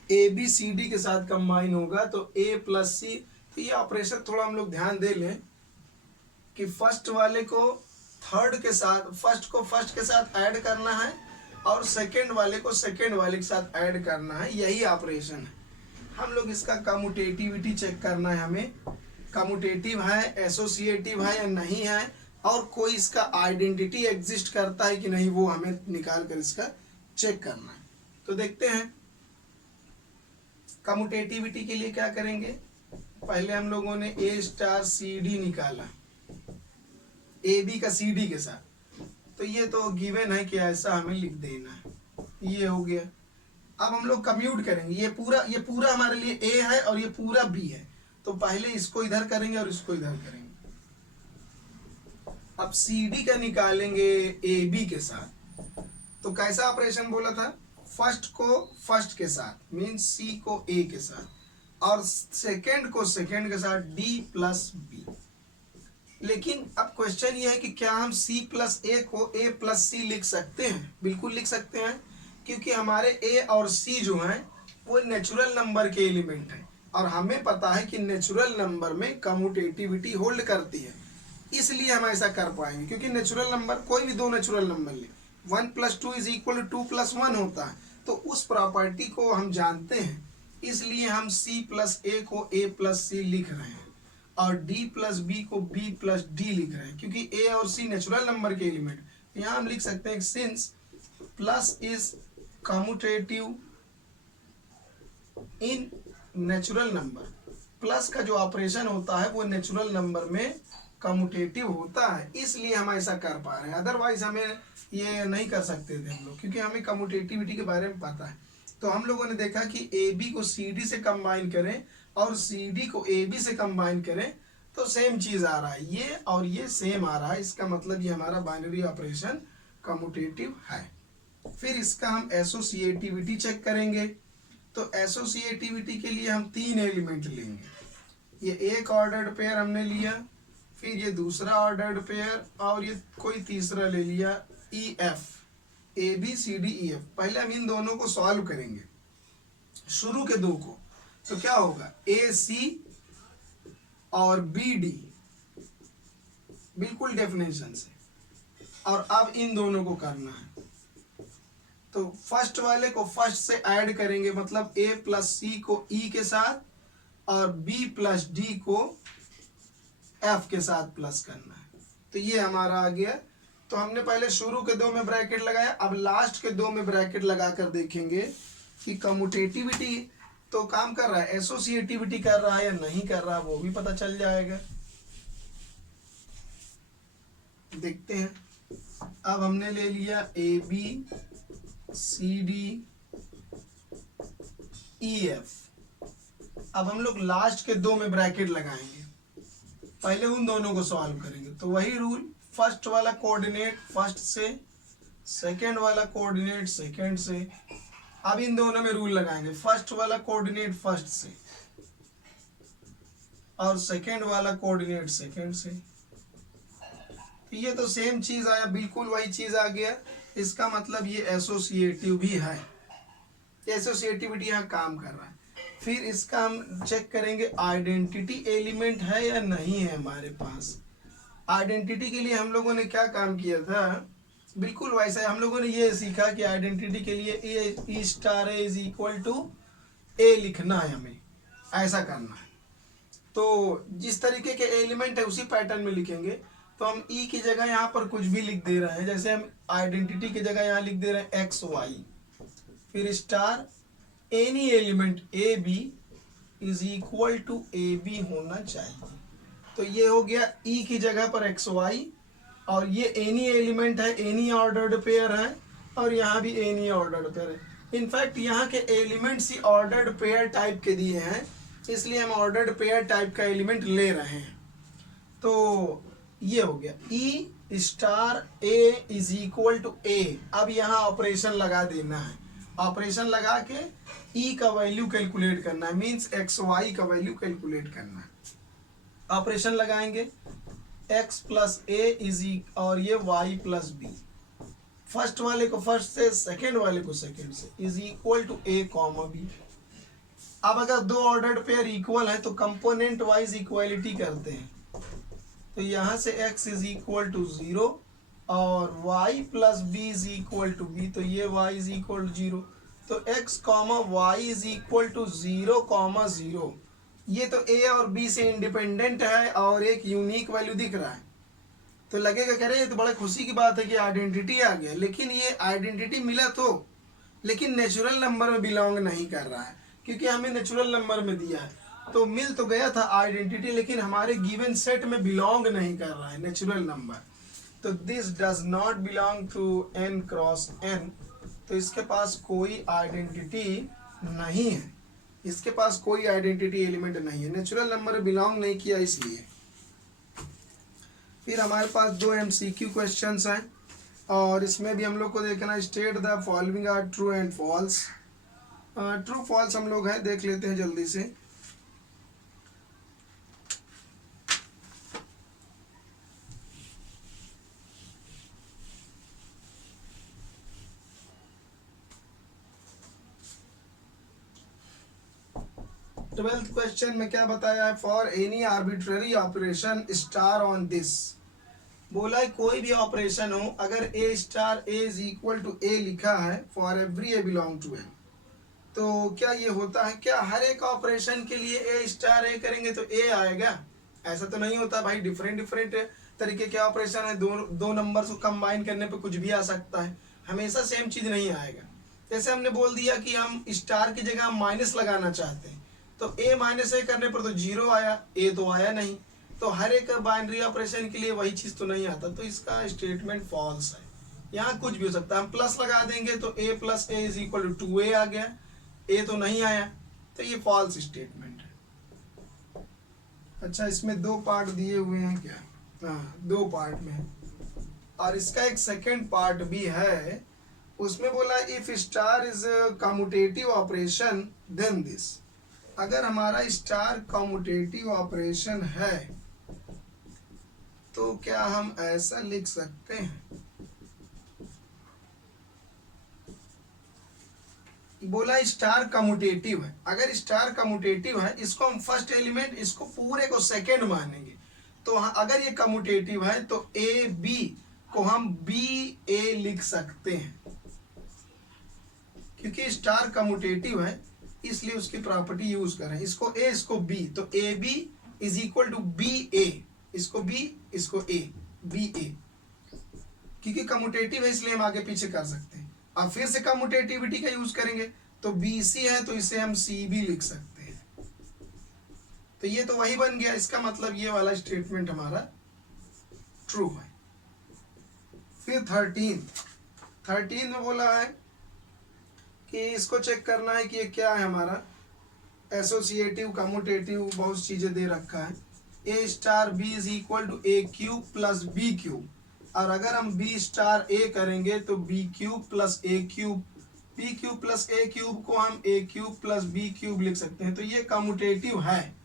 ए बी सी डी के साथ कंबाइन होगा तो ए प्लस सी। तो ये ऑपरेशन थोड़ा हम लोग ध्यान दे लें कि फर्स्ट वाले को थर्ड के साथ, फर्स्ट को फर्स्ट के साथ ऐड करना है, और सेकंड वाले को सेकंड वाले के साथ ऐड करना है। यही ऑपरेशन है। हम लोग इसका कम्यूटेटिविटी चेक करना है हमें, कम्यूटेटिव है, एसोसिएटिव है या नहीं है, और कोई इसका आइडेंटिटी एग्जिस्ट करता है कि नहीं, वो हमें निकाल कर इसका चेक करना है। तो देखते हैं कम्यूटेटिविटी के लिए क्या करेंगे। पहले हम लोगों ने ए स्टार सी डी निकाला, ए बी का सी डी के साथ, तो ये तो गिवन है कि ऐसा हमें लिख देना है। ये हो गया। अब हम लोग कम्यूट करेंगे। ये पूरा हमारे लिए ए है और ये पूरा बी है, तो पहले इसको इधर करेंगे और इसको इधर करेंगे। अब सी डी का निकालेंगे ए बी के साथ। तो कैसा ऑपरेशन बोला था, फर्स्ट को फर्स्ट के साथ मीन्स सी को ए के साथ, और सेकंड को सेकंड के साथ डी प्लस बी। लेकिन अब क्वेश्चन ये है कि क्या हम सी प्लस ए को ए प्लस सी लिख सकते हैं? बिल्कुल लिख सकते हैं, क्योंकि हमारे ए और सी जो हैं वो नेचुरल नंबर के एलिमेंट हैं, और हमें पता है कि नेचुरल नंबर में कम्यूटेटिविटी होल्ड करती है। इसलिए हम ऐसा कर पाएंगे, क्योंकि नेचुरल नंबर कोई भी 2 नेचुरल नंबर ले, 1 + 2 = 2 + 1 होता है, तो उस प्रॉपर्टी को हम जानते हैं। इसलिए हम सी प्लस ए को ए प्लस सी लिख रहे हैं, और डी प्लस बी को बी प्लस डी लिख रहे हैं, क्योंकि ए और सी नेचुरल नंबर के एलिमेंट। यहाँ हम लिख सकते हैं since plus is commutative in natural number, plus का जो ऑपरेशन होता है वो नेचुरल नंबर में कम्यूटेटिव होता है, इसलिए हम ऐसा कर पा रहे हैं। अदरवाइज हमें ये नहीं कर सकते थे हम लोग, क्योंकि हमें कम्यूटेटिविटी के बारे में पता है। तो हम लोगों ने देखा कि ए बी को सी डी से कंबाइन करें और सी डी को ए बी से कंबाइन करें तो सेम चीज आ रहा है, ये और ये सेम आ रहा है। इसका मतलब ये हमारा बाइनरी ऑपरेशन कम्यूटेटिव है। फिर इसका हम एसोसिएटिविटी चेक करेंगे। तो एसोसिएटिविटी के लिए हम 3 एलिमेंट लेंगे। ये एक ऑर्डर्ड पेयर हमने लिया, फिर ये दूसरा ऑर्डर्ड पेयर, और ये कोई तीसरा ले लिया e f, a B c d e f. पहले हम इन दोनों को सॉल्व करेंगे, शुरू के 2 को। तो क्या होगा, ए सी और बी डी, बिल्कुल डेफिनेशन से। और अब इन दोनों को करना है, तो फर्स्ट वाले को फर्स्ट से ऐड करेंगे, मतलब ए प्लस सी को ई के साथ और बी प्लस डी को एफ के साथ प्लस करना है। तो ये हमारा आ गया। तो हमने पहले शुरू के दो में ब्रैकेट लगाया, अब लास्ट के दो में ब्रैकेट लगा कर देखेंगे कि कम्यूटेटिविटी तो काम कर रहा है, एसोसिएटिविटी कर रहा है या नहीं कर रहा है, वो भी पता चल जाएगा। देखते हैं। अब हमने ले लिया a B c d e f. अब हम लोग लास्ट के दो में ब्रैकेट लगाएंगे, पहले उन दोनों को सॉल्व करेंगे। तो वही रूल, फर्स्ट वाला कोऑर्डिनेट फर्स्ट से, सेकंड वाला कोऑर्डिनेट सेकंड से। अब इन दोनों में रूल लगाएंगे, फर्स्ट वाला कोऑर्डिनेट फर्स्ट से और सेकंड वाला कोऑर्डिनेट सेकंड से। तो ये तो सेम चीज आया, बिल्कुल वही चीज आ गया। इसका मतलब ये एसोसिएटिव भी है, एसोसिएटिविटी यहाँ काम कर रहा है। फिर इसका हम चेक करेंगे आइडेंटिटी एलिमेंट है या नहीं है हमारे पास। आइडेंटिटी के लिए हम लोगों ने क्या काम किया था, बिल्कुल वैसा हम लोगों ने ये सीखा कि आइडेंटिटी के लिए ए स्टार इज इक्वल टू ए लिखना है, हमें ऐसा करना है। तो जिस तरीके के एलिमेंट है उसी पैटर्न में लिखेंगे। तो हम ई की जगह यहाँ पर कुछ भी लिख दे रहे हैं, जैसे हम आइडेंटिटी की जगह यहाँ लिख दे रहे हैं एक्स वाई, फिर star any element a B is equal to A b होना चाहिए। तो ये हो गया ई की जगह पर एक्स वाई, और ये एनी एलिमेंट है, एनी ऑर्डर्ड पेयर है, और यहाँ भी एनी ऑर्डर्ड पेयर है। इनफैक्ट यहाँ के एलिमेंट्स ही ऑर्डर्ड पेयर टाइप के दिए हैं, इसलिए हम ऑर्डर्ड पेयर टाइप का एलिमेंट ले रहे हैं। तो ये हो गया E star A is equal to A. अब यहाँ ऑपरेशन लगा देना है, ऑपरेशन लगा के ई का वैल्यू कैलकुलेट करना है, मीन्स एक्स वाई का वैल्यू कैलकुलेट करना है। ऑपरेशन लगाएंगे, एक्स प्लस ए इज और ये वाई प्लस बी, फर्स्ट वाले को फर्स्ट से, सेकेंड वाले को सेकेंड से, is equal to a comma b. अब अगर दो ऑर्डर्ड पेयर इक्वल है तो कंपोनेंट वाइज इक्वालिटी करते हैं। तो यहाँ से x इज इक्वल टू 0 और y plus b is equal to b, तो ये y इज इक्वल टू 0। तो x comma y is equal to 0 comma 0। ये तो a और b से इंडिपेंडेंट है और एक यूनिक वैल्यू दिख रहा है। तो लगेगा कह रहे ये तो बड़ा खुशी की बात है कि आइडेंटिटी आ गया, लेकिन ये आइडेंटिटी मिला तो, लेकिन नेचुरल नंबर में बिलोंग नहीं कर रहा है, क्योंकि हमें नेचुरल नंबर में दिया है। तो मिल तो गया था आइडेंटिटी, लेकिन हमारे गिवन सेट में बिलोंग नहीं कर रहा है नेचुरल नंबर। तो this does not belong to n cross n। तो इसके पास कोई आइडेंटिटी नहीं है, इसके पास कोई आइडेंटिटी एलिमेंट नहीं है, नेचुरल नंबर में बिलोंग नहीं किया इसलिए। फिर हमारे पास दो MCQ क्वेश्चंस हैं, और इसमें भी हम लोग को देखना, state the following are true and false. True false हम लोग है देख लेते हैं जल्दी से। ट्वेल्थ क्वेश्चन में क्या बताया है, for any arbitrary operation star on this. बोला है कोई भी ऑपरेशन हो, अगर A star A is equal to A लिखा है, for every A belong to N, तो क्या ये होता है, क्या हर एक ऑपरेशन के लिए ए स्टार ए करेंगे तो ए आएगा? ऐसा तो नहीं होता भाई, डिफरेंट डिफरेंट तरीके के ऑपरेशन है, दो नंबर को कंबाइन करने पे कुछ भी आ सकता है, हमेशा सेम चीज नहीं आएगा। जैसे हमने बोल दिया कि हम स्टार की जगह माइनस लगाना चाहते हैं, तो ए माइनस ए करने पर तो 0 आया, ए तो आया नहीं। तो हर एक बाइनरी ऑपरेशन के लिए वही चीज तो नहीं आता, तो इसका स्टेटमेंट फॉल्स है। यहाँ कुछ भी हो सकता है, हम प्लस लगा देंगे तो a plus a is equal to 2a आ गया, ए तो नहीं आया, तो ये फॉल्स स्टेटमेंट है। अच्छा, इसमें दो पार्ट दिए हुए हैं क्या? हाँ, दो पार्ट में, और इसका एक सेकेंड पार्ट भी है। उसमें बोला if star is commutative operation then this. अगर हमारा स्टार कम्यूटेटिव ऑपरेशन है तो क्या हम ऐसा लिख सकते हैं, बोला स्टार कम्यूटेटिव है। अगर स्टार कम्यूटेटिव है, इसको हम फर्स्ट एलिमेंट, इसको पूरे को सेकंड मानेंगे। तो अगर ये कम्यूटेटिव है तो ए बी को हम बी ए लिख सकते हैं, क्योंकि स्टार कम्यूटेटिव है इसलिए उसकी प्रॉपर्टी यूज करें। इसको ए, इसको बी, तो A B is equal to B A, इसको बी, इसको ए, बी ए, क्योंकि कम्यूटेटिव है इसलिए हम आगे पीछे कर सकते हैं। अब फिर से कम्यूटेटिविटी का यूज करेंगे, तो बी सी है तो इसे हम सी भी लिख सकते हैं। तो ये तो वही बन गया, इसका मतलब ये वाला स्टेटमेंट हमारा ट्रू है। फिर 13 में बोला है कि इसको चेक करना है कि ये क्या है हमारा, एसोसिएटिव, कम्यूटेटिव, बहुत चीजें दे रखा है। A star B is equal to A cube plus B cube, और अगर हम बी स्टार ए करेंगे तो B cube plus A cube, B cube plus A cube को हम A cube plus B cube लिख सकते हैं। तो ये कम्यूटेटिव है,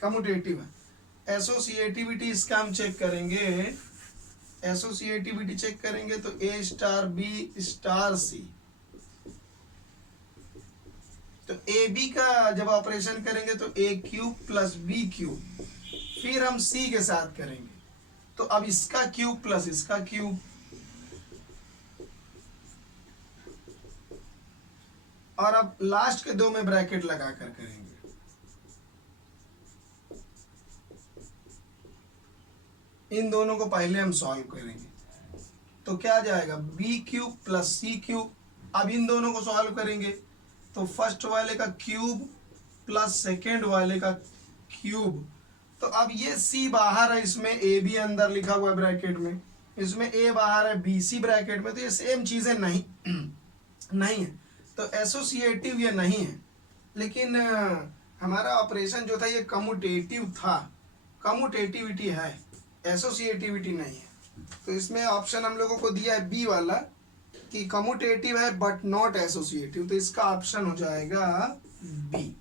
कम्यूटेटिव है। एसोसिएटिविटी इसका हम चेक करेंगे, एसोसिएटिविटी चेक करेंगे तो ए स्टार बी स्टार सी, तो ए बी का जब ऑपरेशन करेंगे तो ए क्यूब प्लस बी क्यूब, फिर हम सी के साथ करेंगे तो अब इसका क्यूब प्लस इसका क्यूब, और अब लास्ट के दो में ब्रैकेट लगाकर करेंगे। इन दोनों को पहले हम सॉल्व करेंगे तो क्या जाएगा, बी क्यूब प्लस सी क्यूब। अब इन दोनों को सॉल्व करेंगे तो फर्स्ट वाले का क्यूब प्लस सेकेंड वाले का क्यूब। तो अब ये c बाहर है, इसमें ए बी अंदर लिखा हुआ है ब्रैकेट में, इसमें a बाहर है, बी सी ब्रैकेट में, तो ये सेम चीजें नहीं नहीं है, तो एसोसिएटिव ये नहीं है। लेकिन हमारा ऑपरेशन जो था ये कम्यूटेटिव था, कम्यूटेटिविटी है, एसोसिएटिविटी नहीं है। तो इसमें ऑप्शन हम लोगों को दिया है बी वाला कि कम्यूटेटिव है बट नॉट एसोसिएटिव, तो इसका ऑप्शन हो जाएगा बी।